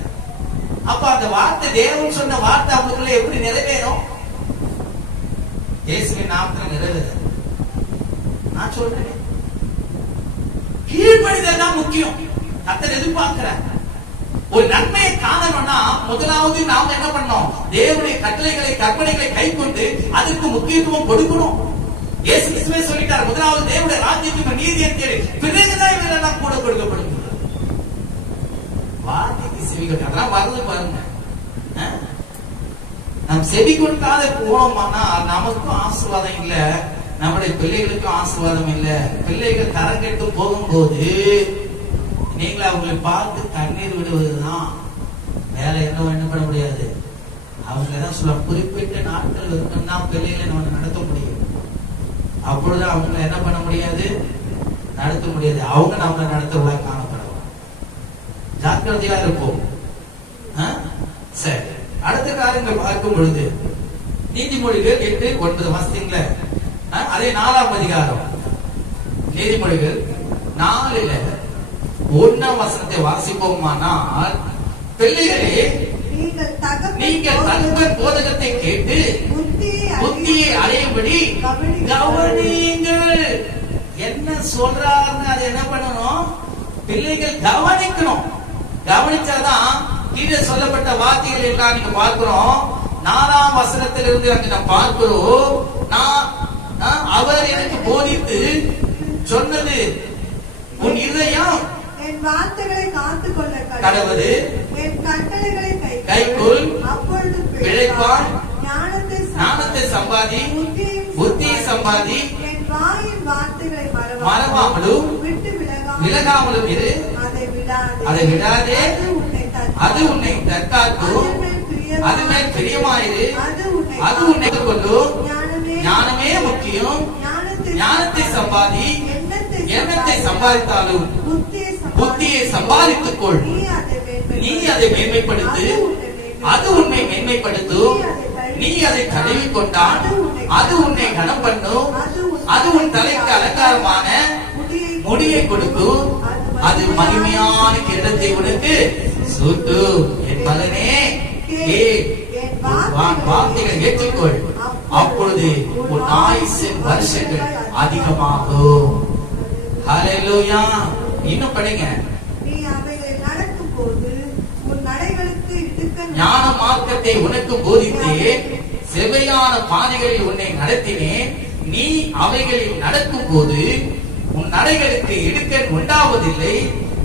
அப்ப அந்த வார்த்தை, தேவன் சொன்ன வார்த்தை அவங்களுக்குள்ள எப்படி நிறைவேறும்? இயேசுவின் நாமத்தில் நிறைவேறும். நான் சொல்றேன், கீழ்ப்படிதல் தான் முக்கியம். கர்த்தர் எதிர்பார்க்கிறார். ஒரு நன்மையை காணணும்னா முதலாவது நாம் என்ன பண்ணோம்? தேவனுடைய கட்டளைகளை கற்பனைகளை கை கொண்டு அதற்கு முக்கியத்துவம் கொடுக்கணும். இயேசு கிறிஸ்துவே சொல்லிட்டார், முதலாவது தேவனுடைய ராஜ்யத்தின் நீதியை தேடி, பிறகுதான் இவரெல்லாம் கூட கொடுக்கப்படும். வார்த்தைக்கு செவிகள் அதெல்லாம் வருது பாருங்க. நம் செவி கொடுக்காத போனோம்னா நமக்கும் ஆசீர்வாதம் இல்ல, நம்முடைய பிள்ளைகளுக்கும் ஆசீர்வாதம் இல்ல. பிள்ளைகள் தரம் கெட்டு போகும்போது நீங்கள அவங்களை பார்த்து கண்ணீர் விடுவதுதான் வேலை. என்ன பண்ண முடியாது. அவங்கதான் சொல்ல குறிப்பிட்ட நாட்கள் இருக்குன்னா பிள்ளைகளை நம்ம நடத்த முடியும். அப்பொழுது அவங்க என்ன பண்ண முடியாது, நடத்த முடியாது. அவங்க நம்மளை நடத்துவதாக காணப்படும். ஜாக்கிரதையா இருப்போம். சரி, அடுத்த காரியங்கள் பார்க்கும் பொழுது நீதிமொழிகள் 8:9 வாசித்தீங்களா? அதே 4ஆம் அதிகாரம் நீதிமொழிகள் 4:1 வசனத்தை வாசிப்போமானால், பிள்ளைகளே நீங்கள் தகப்பன் போதகத்தை கேட்டு புத்தியை அடையும்படி கவனியுங்கள். என்ன சொல்றாருன்னு அதை என்ன பண்ணணும்? பிள்ளைகள் கவனிக்கணும். கவனிச்சாதான் கீழே சொல்லப்பட்ட வார்த்தைகள் எல்லாம் நீங்க பார்க்கிறோம். 4ஆம் வசனத்திலிருந்து அங்க நம்ம பார்க்கிறோம். அவர் எனக்கு போதித்து சொன்னது, உன் இதயம் என் வார்த்தைகளை காத்துக்கொள்ள கடவுது, என் கட்டளைகளை கைக்குள், அப்பொழுது பிழைப்பான், ஞானத்தை சம்பாதி, புத்தியை சம்பாதி, என் வாயின் வார்த்தைகளை மறவாமலும் விட்டு விலகாமலும் இரு. அதை விடாதே, அது உன்னை தற்காக்கும், அது மேல் பிரியமாயிரு, அது உன்னை கொள்ளும். ஞானமே முக்கியம். ஞானத்தை சம்பாதி, எண்ணத்தை சம்பாதித்தாலும் புத்தியை சம்பாதித்துக் கொள். நீ அதை மேன்மைப்படுத்து, அது உன்னை மேன்மைப்படுத்தும். நீ அதை தழுவி கொண்டால் அது உன்னை கனம் பண்ணும். அது உன் தலைக்கு அலங்காரமான முடியை கொடுக்கும். அது மகிமையான கிரீடத்தை உனக்கு சூட்டும். என் மகனே, வார்த்தைகளை ஏற்றுக்கொள், அப்பொழுது உன் ஆயுசின் வருஷங்கள் அதிகமாகும். ஹல்லேலூயா. இன்னும் படிங்க. ஞான மார்க்கத்தை உனக்கு போதித்தேன், செவ்வையான பாதைகளில் உன்னை நடத்தினேன். நீ அவைகளில் நடக்கும் போது உன் நடைகளுக்கு இடுக்கண் உண்டாவதில்லை.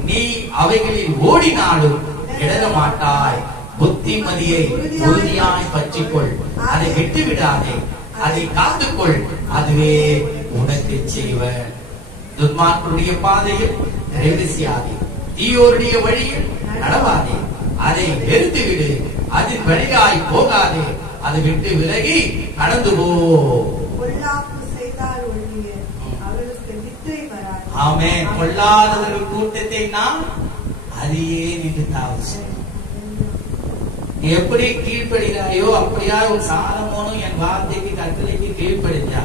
நீ அவைகளில் ஓடினாலும் இடர மாட்டாய். புத்திமதியை உறுதியாய் பற்றிக்கொள், அதை விட்டு விடாதே, அதை காத்துக்கொள், அதுவே உனக்கு செய்வன். துன்மார்க்கருடைய பாதையில் நிறைவேசியாதே, தீயோருடைய வழியில் நடவாதே. அதை வெறுத்து விடு, அதில் வழியாய் போகாதே, அதை விட்டு விலகி கடந்து போ. ஆமென். கொள்ளாதவர்கள் கூட்டத்தை நாம் அறியேன் என்று தாவீது. எப்படி கீழ்ப்படுகிறாயோ அப்படியா உன் சாலமோனும் என் வார்த்தைக்கு கட்டளைக்கு கீழ்ப்படுத்தா,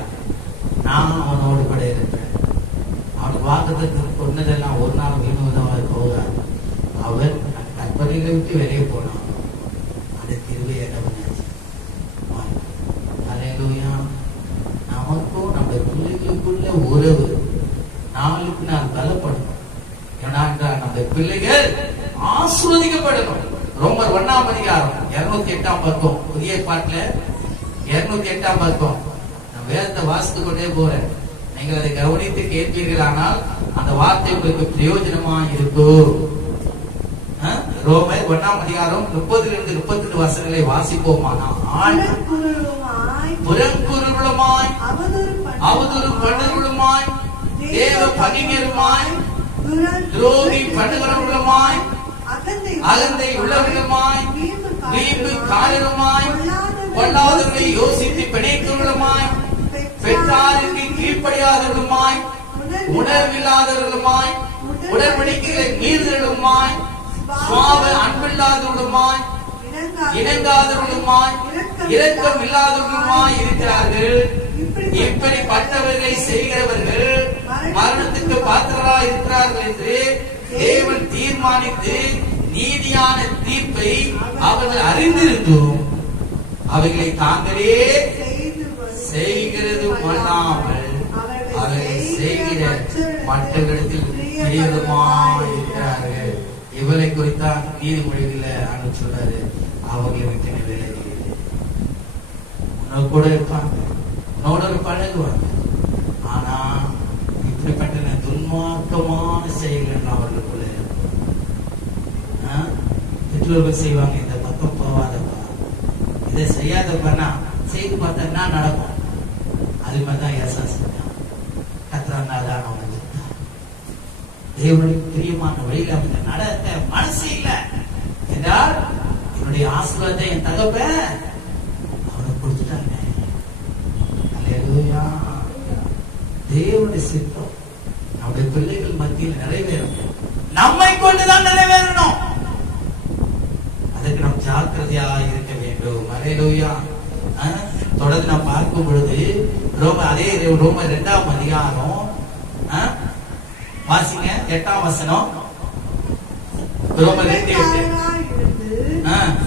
நான் அவனோடு கூட இருப்பேன். அவன் வாக்குக்கு சொன்னதெல்லாம் ஒரு நாள் வீணுவதாக போகாது. அவன் கற்பனைகளை விட்டு வெளியே போனான். அந்த திருவை என்ன பண்ணாச்சு? அல்லேலூயா. நமக்கும் நம்ம பிள்ளைகளுக்குள்ள உறவு நாளுக்கு நாள் பலப்படும். ஏன்னா நம்ம பிள்ளைகள் ஆசீர்வதிக்கப்படணும். ரோமர் 1ஆம் அதிகாரம் 208ஆம் பக்கம், புதிய பாட்டுல 208ஆம் பக்கம். நான் வேதத்தை வாசித்து கொண்டே போறேன். நீங்கள் அதை கவனித்து கேட்பீர்கள், ஆனால் அந்த வார்த்தை உங்களுக்கு பிரயோஜனமா இருக்கும். ரோமர் 1ஆம் அதிகாரம் 30 32 வசனங்களை வாசிப்போமானால், புறங்குருளுமாய் அவதூறு பண்ணுகளுமாய் தேவ பணிஞருமாய் துரோகி பண்ணுகிறவர்களுமாய் அகந்தை உள்ளவர்களுமாய் வீம்புக்காரருமாய் பொல்லாதவர்களை யோசித்து பிணைத்தவர்களுமாய் பெற்றாருக்கு கீழ்ப்படியாதவர்களுமாய் உணர்வில்லாதவர்களுமாய் உடன்படிக்கைகளை மீறுதலுமாய் சுவாப அன்பில்லாதவர்களுமாய் இணங்காதவர்களுமாய் இரக்கம் இல்லாதவர்களுமாய் இருக்கிறார்கள். இப்படிப்பட்டவர்களை செய்கிறவர்கள் மரணத்துக்கு பாத்திரராய் இருக்கிறார்கள் என்று தேவன் தீர்மானித்து நீதியான தீர்ப்பை அவர்கள் அறிந்திருந்தும் அவைகளை தாங்களே செய்கிறது பண்ணாமல் அவர்களை செய்கிற மற்றவர்களிடத்தில் பிரியமாய் இருக்கிறார்கள். இவளை குறித்தான் நீதிமொழிகள அனு சொல்றாரு, அவங்களை விட்டு வேலை உன்னோட கூட இருப்பாங்க, உன்னோட பழகுவாங்க. ஆனா இப்படிப்பட்ட துன்மார்க்கமான செயல்கள் அவர்களுக்குள்ள பெற்றோர்கள் செய்வாங்க. இந்த பக்கம் போவாதப்பா, இதை செய்யாதப்பா, செய்து பார்த்தா என்ன நடக்கும்? அது மாதிரிதான் ஏசா செஞ்சான். கத்ரானாதான் அவன் தேவனுடைய பிரியமான வழியில அவங்க நடக்க மனசு இல்லை என்றால் என்னுடைய ஆசீர்வாதத்தை என் தகப்ப அவனுக்கு கொடுத்துட்டாங்க. தேவனுடைய சித்தம் நம்முடைய பிள்ளைகள் மத்தியில் நிறைவேறும், நம்மை கொண்டுதான் நிறைவேறணும். அதுக்கு நாம் ஜாக்கிரதையா இருக்க வேண்டும். அல்லேலூயா. தொடர்ந்து நாம் பார்க்கும் பொழுது அதே ரோம 2ஆம் அதிகாரம் வாசிங்க 8ஆம் வசனம். ரோமர் 2:8.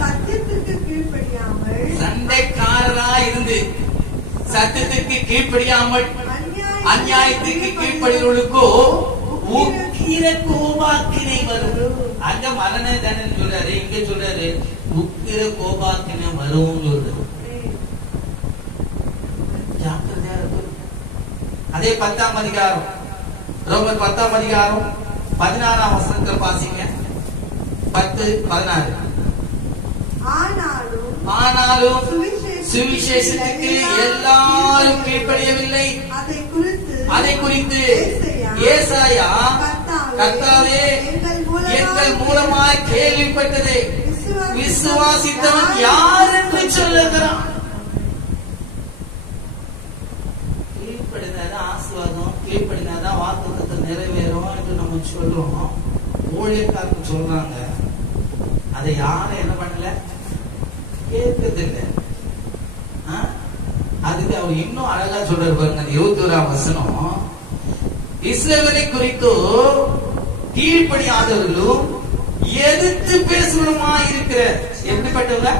சத்தியத்திற்கு கீழ்ப்படியாமல் சண்டைக்காரராய் இருந்து சத்தியத்திற்கு கீழ்ப்படியாமல் அநியாயத்துக்கு கீழ்ப்படிகளுக்கோ உக்கிர கோபாக்கினை வரும். அங்க மரண தண்டனை சொல்றாரு, இங்க சொல்றாரு உக்கிர கோபாக்கினை வரும் சொல்றாரு. ஜாக்கிரதையா இருக்கு. அதே 10ஆம் அதிகாரம் ரோமர் 10ஆம் அதிகாரம் 16ஆம் வசனத்தில் வாசிங்க. 10:16. ஆனாலும் சுவிசேஷத்துக்கு எல்லாரும் கீழ்ப்படியவில்லை. அதை குறித்து ஏசாயா கர்த்தாவே எங்கள் மூலமாய் கேள்விப்பட்டதை விசுவாசித்தவன் யார் என்று சொல்லுகிறான். கீழ்ப்படினாதான் ஆசீர்வாதம், கீழ்ப்படினாதான் வாக்குத்தத்தை நிறைவேறும் என்று நம்ம சொல்றோம். ஊழியக்காரங்க சொல்றாங்க, அதை யாரும் என்ன பண்ணல, கேட்கறதில்லை. அதுக்கு அவர் இன்னும் அழகா சொல்றாரு பாருங்க. 21ஆம் வசனம், இஸ்ரவேலை குறித்து கீழ்ப்படியாதவர்களும் எதிர்த்து பேசுவதுமா இருக்கிற. எப்படிப்பட்டவங்க?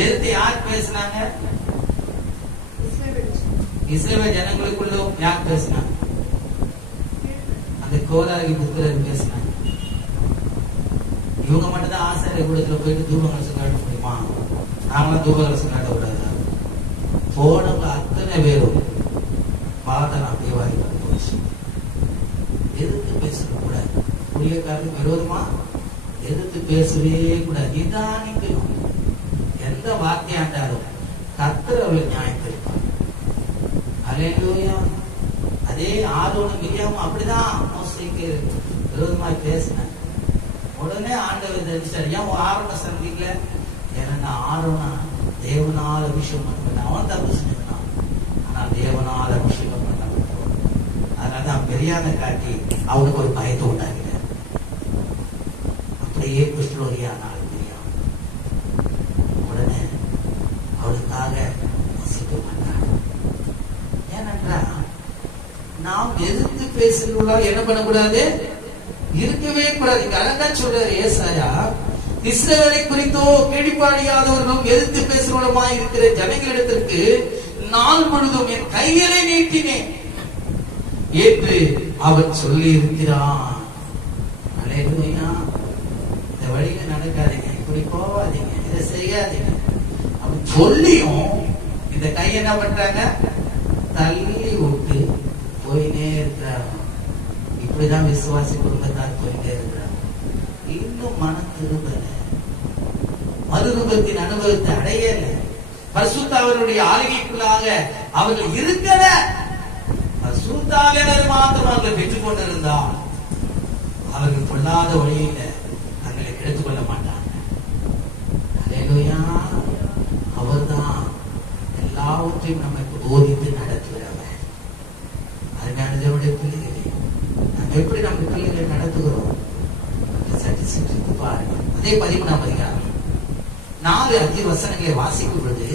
எதிர்த்து யார் பேசினாங்க? இஸ்ரவேல் ஜனங்களுக்குள்ள யார் பேசினாங்க? அந்த கோராகி புத்திரர் பேசினாங்க. இவங்க மட்டும்தான் ஆசிரியர் கூடத்துல போயிட்டு தூபகலசம் காட்ட முடியுமா? நாங்களாம் தூபகலசம் காட்ட விடாது. போனவங்க அத்தனை பேரும் பார்த்தா தேவாரி போச்சு. எதிர்த்து பேச கூடாது. ஊழியக்காரருக்கு விரோதமா எதிர்த்து பேசவே கூடாது. நிதானிக்கணும். எந்த வார்த்தையாண்டாலும் கர்த்தர் அவர்கள் நியாயத்திருப்பார். அல்லேலூயா. அதே ஆரோனும் மிரியாமும் அப்படிதான் மோசேக்கு விரோதமாய் பேசினாங்க. உடனே ஆண்டவர் தெரிவிச்சார், ஏன் ஆரோனை சந்திக்கல? ஏன்னா ஆரோனா தேவனால அபிஷேகம் பண்ண, அவன் தப்பு செஞ்சான். ஆனா தேவனால அபிஷேகம் பண்ண, அதனாலதான் பெரியாரை காட்டி அவனுக்கு ஒரு பயத்தை உண்டாக்கினார். அப்படியே குஷ்டரோகியானாள் மிரியாம். உடனே அவளுக்காக வசிக்க மாட்டாள். ஏனென்றால் நாம் எதிர்த்து பேசுகிறவர்களால் என்ன பண்ணக்கூடாது, இருக்கவே கூடாது. அழகான் சொல்றாரு ஏசாயா, இஸ்ரவேலை குறித்தோ கீழ்ப்படியாதவர்களும் எதிர்த்து பேசுகிறவர்களுமாய் இருக்கிற ஜனங்களிடத்திற்கு நாள் முழுதும் என் கைகளை நீட்டினேன் என்று அவர் சொல்லி இருக்கிறான். அல்லேலூயா. இந்த வழியில நடக்காதீங்க, இப்படி போவாதீங்க, இதை செய்யாதீங்க அப்படி சொல்லியும் இந்த கை என்ன பண்றாங்க, தள்ளி விட்டு போயினே இருக்கிறாங்க. இப்படிதான் விசுவாசி குடும்பத்தார் போயிட்டே இருக்கிறாங்க. இன்னும் மன திரும்பல, மறுரூபத்தின் அனுபவத்தை அடையல, பரிசுத்தாவினுடைய ஆளுகைக்குள்ளாக அவர்கள் இருக்கல. பரிசுத்தாவினர் மாத்திரம் அவர்கள் பெற்றுக் கொண்டிருந்தால் அவர்கள் பொல்லாத வழியில தங்களை எடுத்துக்கொள்ள மாட்டாங்க. எல்லாவற்றையும் நமக்கு போதித்து நடத்துகிறவர். அருமையானவருடைய பிள்ளைகளை நாம் எப்படி நம்ம பிள்ளைகளை நடத்துகிறோம் சற்று சிந்தித்து பாருங்க. அதே 13ஆம் அதிகாரம் 4-5 வசனங்களை வாசிக்கும் பொழுது,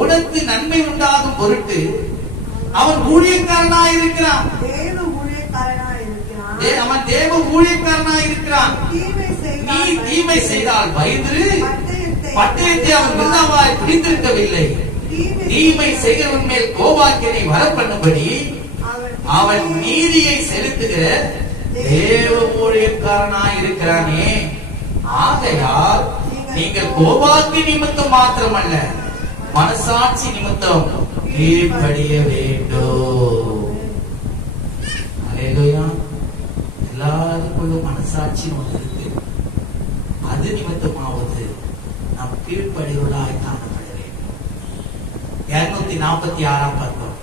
உனக்கு நன்மை உண்டாகும் பொருட்டு அவன் ஊழியக்காரனாய் இருக்கிறான். தேவ ஊழியக்காரனாய் இருக்கிறான். அவன் தேவ ஊழியக்காரனாய் இருக்கிறான். நீ தீமை செய்தால் பயந்து பட்டயத்தை அவன் விருதாவாய் பிடித்திருக்கவில்லை. தீமை செய்கிறவன் மேல் கோபாக்கினை வரப்பண்ணும்படி அவன் நீதியை செலுத்துகிற தேவ ஊழியக்காரனாய் இருக்கிறானே. ஆகையால் நீங்கள் கோபாக்கி நிமித்தம் மாத்திரமல்ல, மனசாட்சி நிமித்தம் கீழ்ப்படிய வேண்டும். அல்லேலூயா. எல்லாருக்குள்ளும் மனசாட்சி ஒன்று இருக்கு. அது நிமித்தமாவது நாம் கீழ்ப்படிவர்களாய் காணப்பட வேண்டும். 246ஆம் பக்கம்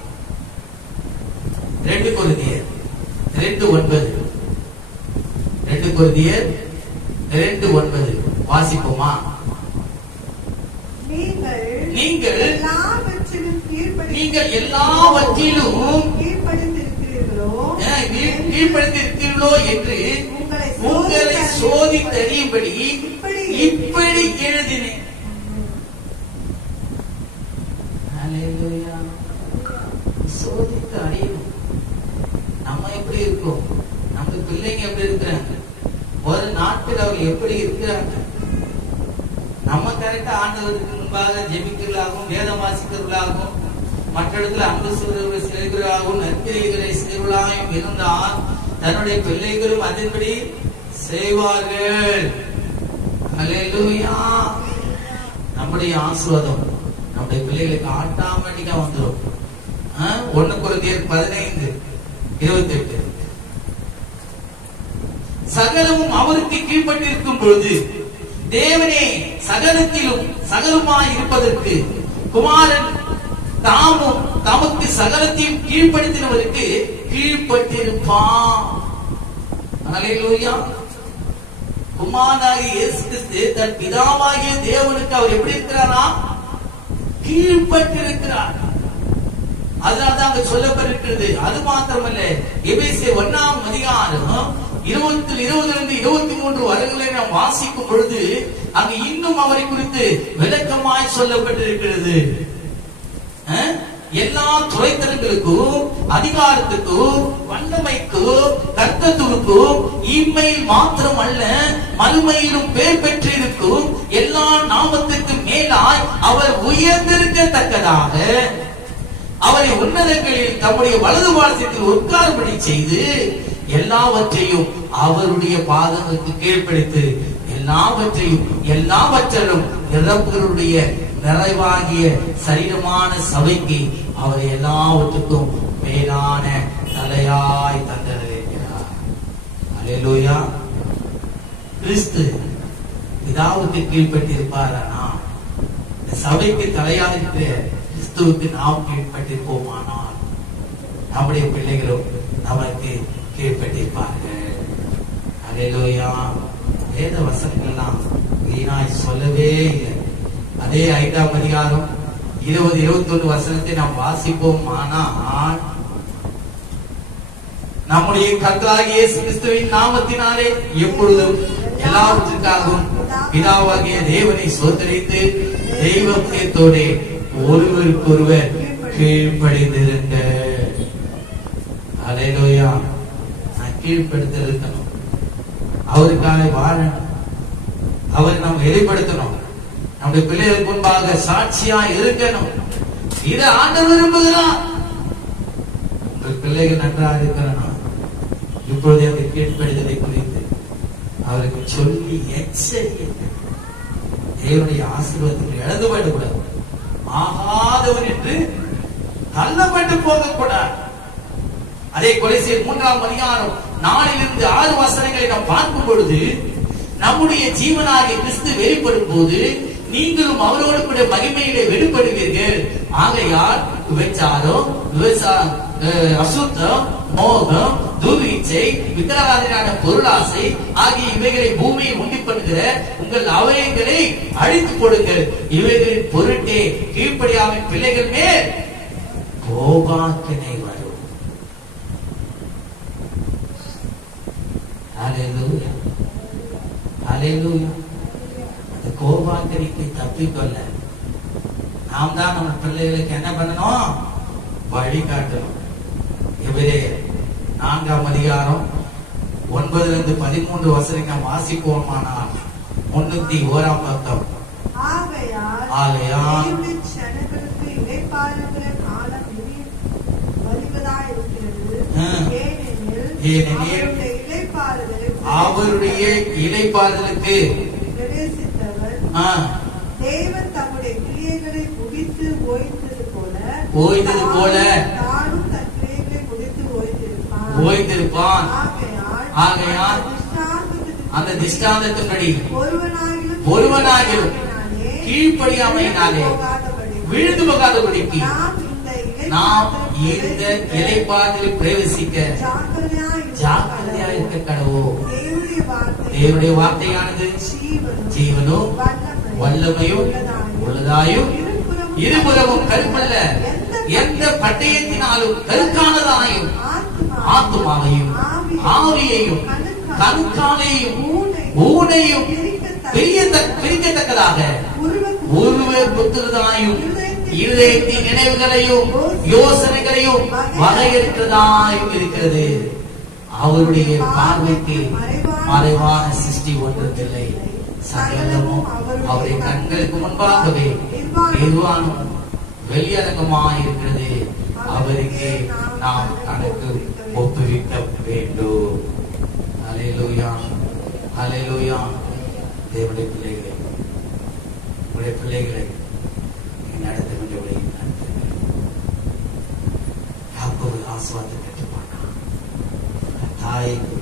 2 கொரிந்தியர் 2:9. 2 கொரிந்தியர் 2:9 வாசிப்போமா? நீங்கள் எல்லாவற்றிலும் கீழ்ப்படிந்திருக்கிறீர்களோ என்று உங்களை சோதித்தறியும்படி இப்படி எழுதினேன். சோதித்து அறியணும். நம்ம எப்படி இருக்கோம், நம்ம பிள்ளைங்க எப்படி இருக்கிறாங்க, ஒரு நாட்டில் அவர்கள் எப்படி இருக்கிறாங்க. நம்ம கரெக்டா ஆண்டவருக்கு முன்பாக ஜெபிக்கிறவர்களாகவும் வேதம் வாசிக்கிறவர்களாகவும் மற்ற இடத்துல அன்பு செய்கிறவர்களாகவும் நற்கிரைகளை செய்வர்களாகவும் இருந்தால் தன்னுடைய பிள்ளைகளும் அதன்படி செய்வார்கள். அல்லேலூயா. நம்முடைய ஆசீர்வாதம் நம்முடைய பிள்ளைகளுக்கு ஆட்டோமேட்டிக்கா வந்துடும். 1 கொரிந்தியர் 15:28. சகலமும் அவருக்கு கீழ்ப்பட்டிருக்கும் பொழுது தேவனே சகலத்திலும் சகலமாய் இருப்பதற்கு குமாரன் தாமும் தமக்கு சகலத்தையும் கீழ்ப்படுத்தினவருக்கு கீழ்ப்பட்டிருப்பான். அல்லேலூயா. குமாரனாகிய இயேசு கிறிஸ்து தன் பிதாவாகிய தேவனுக்கு அவர் எப்படி இருக்கிறாரா? கீழ்ப்பட்டிருக்கிறார். அதனால்தான் அங்க சொல்லப்பட்டிருக்கிறது. அது மாத்திரமல்ல, எபேசியர் 1ஆம் அதிகாரம் 20-23 வரைகளை நாம் வாசிக்கும் பொழுது அங்கு இன்னும் அவரை குறித்து விளக்கமாய் சொல்லப்பட்டிருக்கிறது. எல்லா துறைத்தரங்களுக்கும் அதிகாரத்துக்கும் வல்லமைக்கும் கர்த்தத்துவக்கும் இம்மையில் மாத்திரம் அல்ல மறுமையிலும் பேர் பெற்றிருக்கும் எல்லா நாமத்திற்கு மேலாய் அவர் உயர்ந்திருக்கத்தக்கதாக அவரை உன்னதங்களில் தம்முடைய வலது பாதத்தில் உட்கார்படி செய்து எல்லாவற்றையும் அவருடைய பாதங்களுக்கு கீழ்ப்படுத்தி எல்லாவற்றிலும் நிரப்புகளுடைய நிறைவாகிய சரீரமான சபைக்கு அவரை எல்லாவற்றுக்கும் மேலான தலையாய் தந்திருக்கிறார். அல்லேலூயா. கிறிஸ்து பிதாவுக்கு கீழ்ப்பட்டிருப்பாரானா இந்த சபைக்கு தலையாக இருக்கிற கிறிஸ்துவுக்கு நாம் கீழ்ப்பட்டிருப்போமானால் நம்முடைய பிள்ளைகளும் நமக்கு கீழ்ப்பட்டிருப்பார்கள். அல்லேலூயா. வேத வசனங்கள் எல்லாம் வீணாய் சொல்லவே இல்லை. அதே 5ஆம் அதிகாரம் 20-21 வசனத்தை நாம் வாசிப்போம். ஆனால் நம்முடைய கர்த்தராகிய இயேசு கிறிஸ்துவின் நாமத்தினாலே எப்பொழுதும் எல்லாவற்றுக்காகவும் பிதாவாகிய தேவனை ஸ்தோத்திரித்து தெய்வ பயத்தோட ஒருவருக்கொருவர் கீழ்ப்படிந்திருங்க. அல்லேலூயா. நான் கீழ்ப்படுத்திருக்கணும், அவருக்காக வாழணும், அவரை நாம் வெளிப்படுத்தணும், நம்முடைய பிள்ளைகளுக்கு முன்பாக சாட்சியா இருக்கணும். இதை ஆண்டவர் விரும்புகிறார். உங்கள் பிள்ளைகள் நன்றாக இருக்கணும். இப்பொழுதே அந்த கீழ்ப்படுதலை குறித்து அவருக்கு சொல்லி எச்சரிக்கை. தேவனுடைய ஆசீர்வாதத்தை இழந்து போயிடக்கூடாது. ஆகாதவன் என்று தள்ளப்பட்டு போகக்கூடாது. அதே கொலைசீர் 3ஆம் அதிகாரம் 4-6 வசனங்களை நாம் பார்க்கும் பொழுது நம்முடைய ஜீவனாகிய கிறிஸ்து வெளிப்படும் போது நீங்களும் அவரோடு கூட மகிமையிலே வெளிப்படுவீர்கள். ஆகையால் விபச்சாரம், அசுத்தம், மோகம், துர்வீச்சை, விக்கிரகாதியான பொருளாசை ஆகிய இவைகளை பூமியை உண்டி பண்ணுகிற உங்கள் அவயங்களை அழித்து போடுங்கள். இவைகளின் பொருட்டே கீழ்ப்படியாமல் பிள்ளைகள் மேல் கோபாக்கினை வரும். ஹல்லேலூயா, ஹல்லேலூயா. அந்த கோபாக்கினைக்கு தப்பிக்கொள்ள நாம் தான் நம்ம பிள்ளைகளுக்கு என்ன பண்ணணும்? வழிகாட்டணும். எபிரேயர் 4ஆம் அதிகாரம் 9-13 வசனம் வாசிப்போமானால் 301ஆம் பக்கம். ஆகையால் ஜனங்களுக்கு இளைப்பாறுகிற காலம் வருவதாய் இருக்கிறது. ஏனெனில் அவருடைய இளைப்பாறுதலுக்கு பிரவேசித்தவர் தேவன் தம்முடைய கிரியைகளை முடித்து ஓய்ந்தது போல தானும் தன் கிரியைகளை முடித்து ஓய்ந்திருப்பான். ஆகையால் அந்த திஷ்டாந்தத்தின்படி ஒருவனாகிலும் கீழ்ப்படியாமையினாலே விழுந்து போகாதபடிக்கு நாம் இந்த இளைப்பாறுதலில் பிரவேசிக்க ஜாக்கிரதையா இருக்க கடவோம். தேவனுடைய வார்த்தையானது ஜீவனும் வல்லமையும் உள்ளதாயும் இருபுறமும் கருப்பல்ல, எந்த பட்டயத்தினாலும் கருக்கானதாயும் ஆத்துமாவையும் ஆவியையும் கணுக்காலையும் ஊனையும் பிரிக்கத்தக்கதாக உருவத்துவதாயும் இருதயத்தின் நினைவுகளையும் யோசனைகளையும் வகையறுக்கிறதாயும் இருக்கிறது. அவருடைய பார்வைக்கு மறைவான சிருஷ்டி ஒன்றுமில்லை. சகலமும் அவருடைய கண்களுக்கு முன்பாகவே நிர்வாணம் வெளியரங்கமாயிருக்கிறது. அவருக்கு நாம் கணக்கு ஒப்புவிக்க வேண்டும். ஹல்லேலூயா, ஹல்லேலூயா. தேவனுடைய பிள்ளைகளை, உங்களுடைய பிள்ளைகளை நடத்த வேண்டிய வழியை நடத்துங்கள். யாக்கோபு ஆசீர்வாதத்தை பெற்றுக்கொண்டான். தாய்க்கு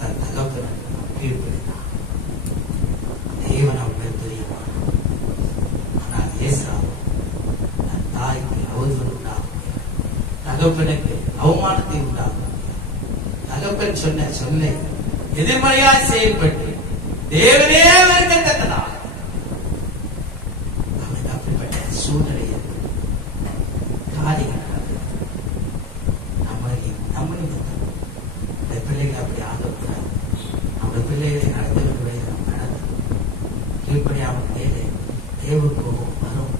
தன் தகப்பனுக்கு கீழ்ப்படிந்தான். தேவன் அவர்கள் பிரியமான. ஆனால் ஏசாவும் தன் தாய்க்கு அவதூறு உண்டாகும், தகப்பனுக்கு அவமானத்தை உண்டாகும். தகப்பன் சொன்ன சொல்லை எதிர்மறையாய் செயல்பட்டு தேவனே வெறுக்கத்தக்கதா அவனுக்கு அப்படிப்பட்ட சூழ்நிலை காரியங்கள் நம்மளை இந்த பிள்ளைகளை அப்படி ஆகக்கூடாது. நம்ம பிள்ளைகளை நடத்த வேண்டிய நம்ம நடத்தணும். கீழ்ப்படியாமல் தேவனுக்கு வரும்.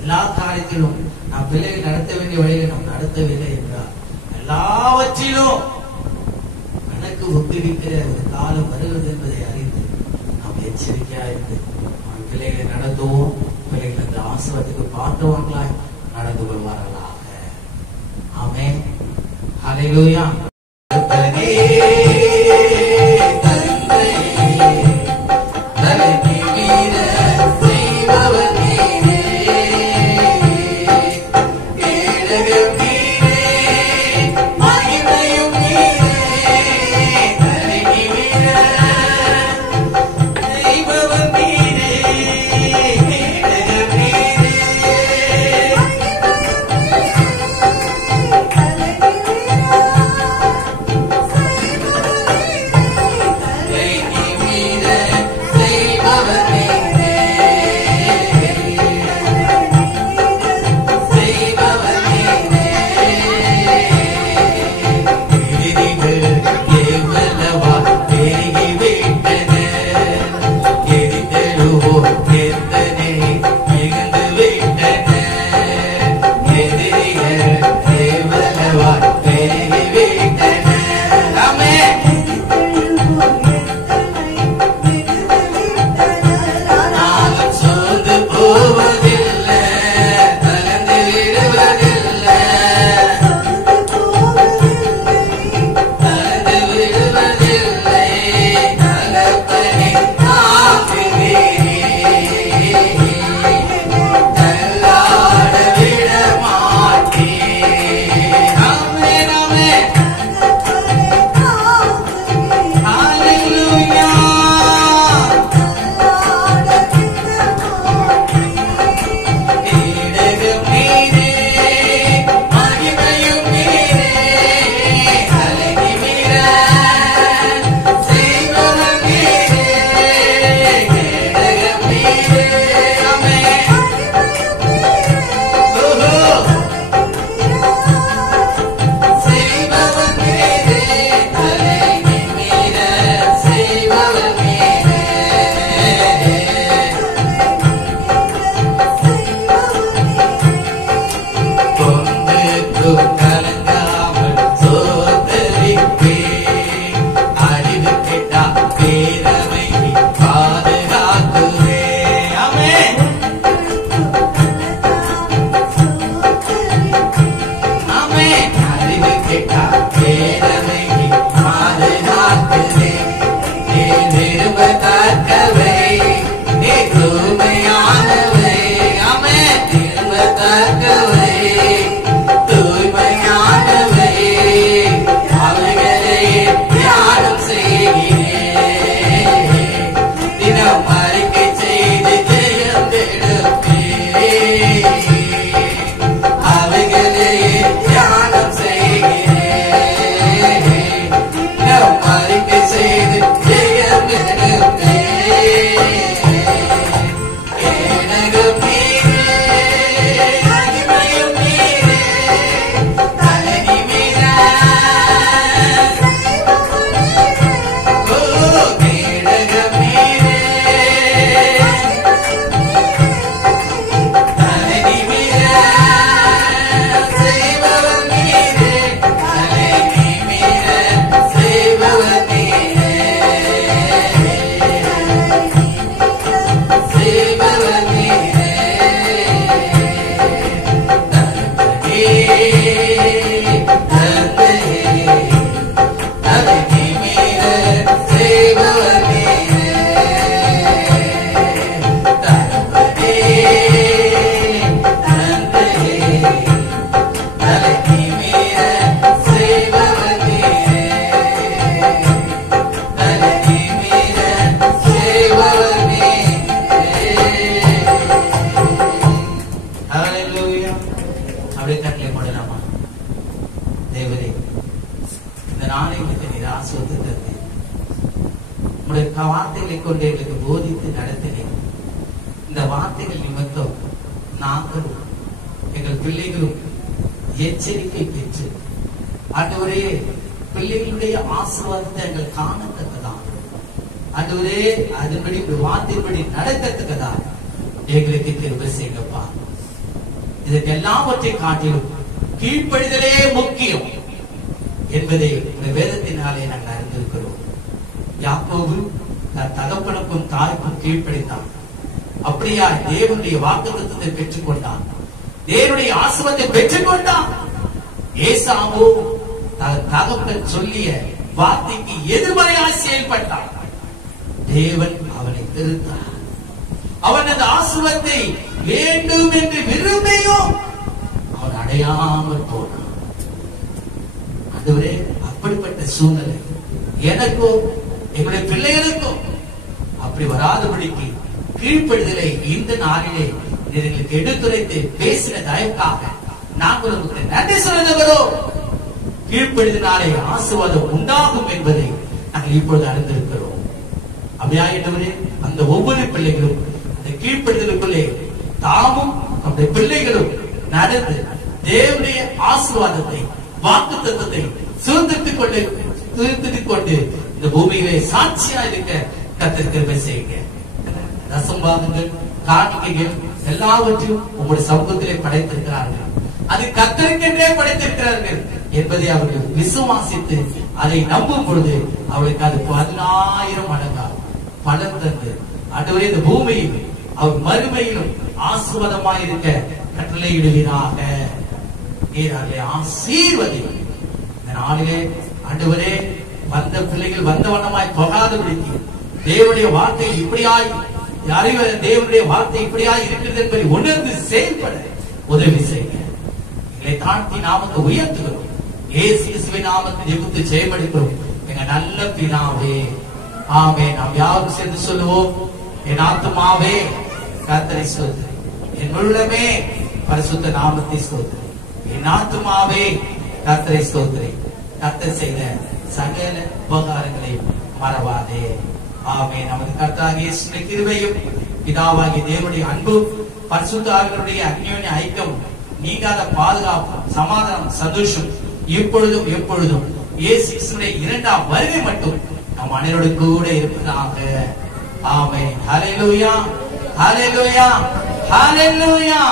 எல்லா காரியத்திலும் நம் பிள்ளைகளை நடத்த வேண்டிய வழியை நாம் நடத்தவில்லை என்றால் எல்லாவற்றிலும் கணக்கு ஒப்புவிக்கிற ஒரு காலம் வருகிறது என்பதை அறிந்து நாம் எச்சரிக்கையா இருந்து நம் பிள்ளைகளை நடத்துவோம். பிள்ளைகள் அந்த ஆசீர்வாதத்துக்கு பார்த்தவர்களாய் நடந்து கொள்வார்களாக. ஆமென். ஹல்லேலூயா. இந்த வார்த்தைகள் நிமித்தம் நாங்களும் எங்கள் பிள்ளைகளும் எச்சரிக்கை பெற்று ஆண்டவரே பிள்ளைகளுடைய ஆசீர்வாதத்தை எங்கள் காணத்தக்கதான் ஆண்டவரே அதன்படி வார்த்தைப்படி நடக்கத்தக்கதான் எங்களுக்கு கிருபை செய்யுங்கப்பா. இதற்கு எல்லாவற்றை காட்டிலும் கீழ்ப்படிதலே முக்கியம் என்பதை இந்த வேதத்தினாலே நாங்கள் அறிந்திருக்கிறோம். யாக்கோபு தன் தகப்பனுக்கும் தாய்க்கும் கீழ்ப்படிந்தான். அப்படியா தேவனுடைய வாக்குத்தத்தத்தை பெற்றுக் கொண்டான், தேவனுடைய ஆசீர்வாதத்தை பெற்றுக் கொண்டான். ஏசாவோ தன் தகப்பன் சொல்லிய வார்த்தைக்கு எதிர்மறையாக செயல்பட்டான். தேவன் அவனை திருத்தார். அவன் அந்த ஆசீர்வாதத்தை வேண்டும் என்று விரும்பியும் அவன் அடையாமல் போனான். அதுவரை அப்படிப்பட்ட சூழ்நிலை எனக்கும் எங்களுடைய பிள்ளைகளுக்கும் அப்படி வராதபடிக்கு கீழ்ப்படுதலை இந்த நாளிலே எங்களுக்கு எடுத்துரைத்து பேசின தயவுக்காக நாங்கள் உங்களுக்கு நன்றி சொல்லுகிறோம். கீழ்ப்படுதனாலே ஆசீர்வாதம் உண்டாகும் என்பதை நாங்கள் இப்பொழுது அறிந்திருக்கிறோம். அப்படியாயிட்டவரே அந்த ஒவ்வொரு பிள்ளைகளும் அந்த கீழ்ப்படுதலுக்குள்ளே தாமும் நம்முடைய பிள்ளைகளும் நடந்து தேவனுடைய ஆசீர்வாதத்தை வாக்குத்தத்தத்தை சுதந்திரத்துக் கொண்டு இந்த பூமியிலே சாட்சியா இருக்க கர்த்தர் கிருபை செய்யுங்க. தசம்பாகங்கள் காணிக்கைகள் எல்லாவற்றையும் உங்களுடைய சமூகத்திலே படைத்திருக்கிறார்கள். அது கர்த்தருக்கென்றே படைத்திருக்கிறார்கள் என்பதை அவர்கள் விசுவாசித்து அதை நம்பும் பொழுது அவளுக்கு அது 10,000 மடங்காக பலன் தந்து ஆண்டவரே இந்த பூமியில் அவர் மறுமையிலும் ஆசீர்வாதமாய் இருக்க கட்டளையிடுவீராக. ஆசீர்வதி இந்த நாளிலே ஆண்டவரே வந்த பிள்ளைகள் வந்த வண்ணமாய் போகாதபடிக்கு தேவனுடைய வார்த்தை இப்படியாய் தேவனுடைய வார்த்தை இப்படியாய் இருக்கிறது என்பதை உணர்ந்து செயல்பட உதவி செய்ய எங்களை தாழ்த்தி நாமத்தை உயர்த்துகிறோம். இயேசு கிறிஸ்துவின் நாமத்தை ஜெபித்து ஜெயமளிக்கிறோம் எங்க நல்ல பிதாவே, ஆமென். நாம் யாரும் சேர்ந்து சொல்லுவோம், என் ஆத்துமாவே கர்த்தரை ஸ்தோத்திரி, என் உள்ளமே பரிசுத்த நாமத்தை ஸ்தோத்திரி, என் ஆத்துமாவே கர்த்தரை ஸ்தோத்திரி, கர்த்தர் செய்த சகல உபகாரங்களை மறவாதே. ஆமென். நமது கர்த்தராகிய இயேசுவின் கிருபையும் பிதாவாகிய தேவனுடைய அன்பும் பரிசுத்த ஆவியானவருடைய அந்யோன்ய ஐக்கியம் நீங்காத பாதுகாப்பு சமாதானம் சந்தோஷம் இப்பொழுதும் எப்பொழுதும் இயேசு கிறிஸ்துவின் இரண்டாம் வருகை மட்டும் நம் அனைவரோடு கூட இருப்பதாக. ஆமென். ஹல்லேலூயா, ஹல்லேலூயா, ஹல்லேலூயா.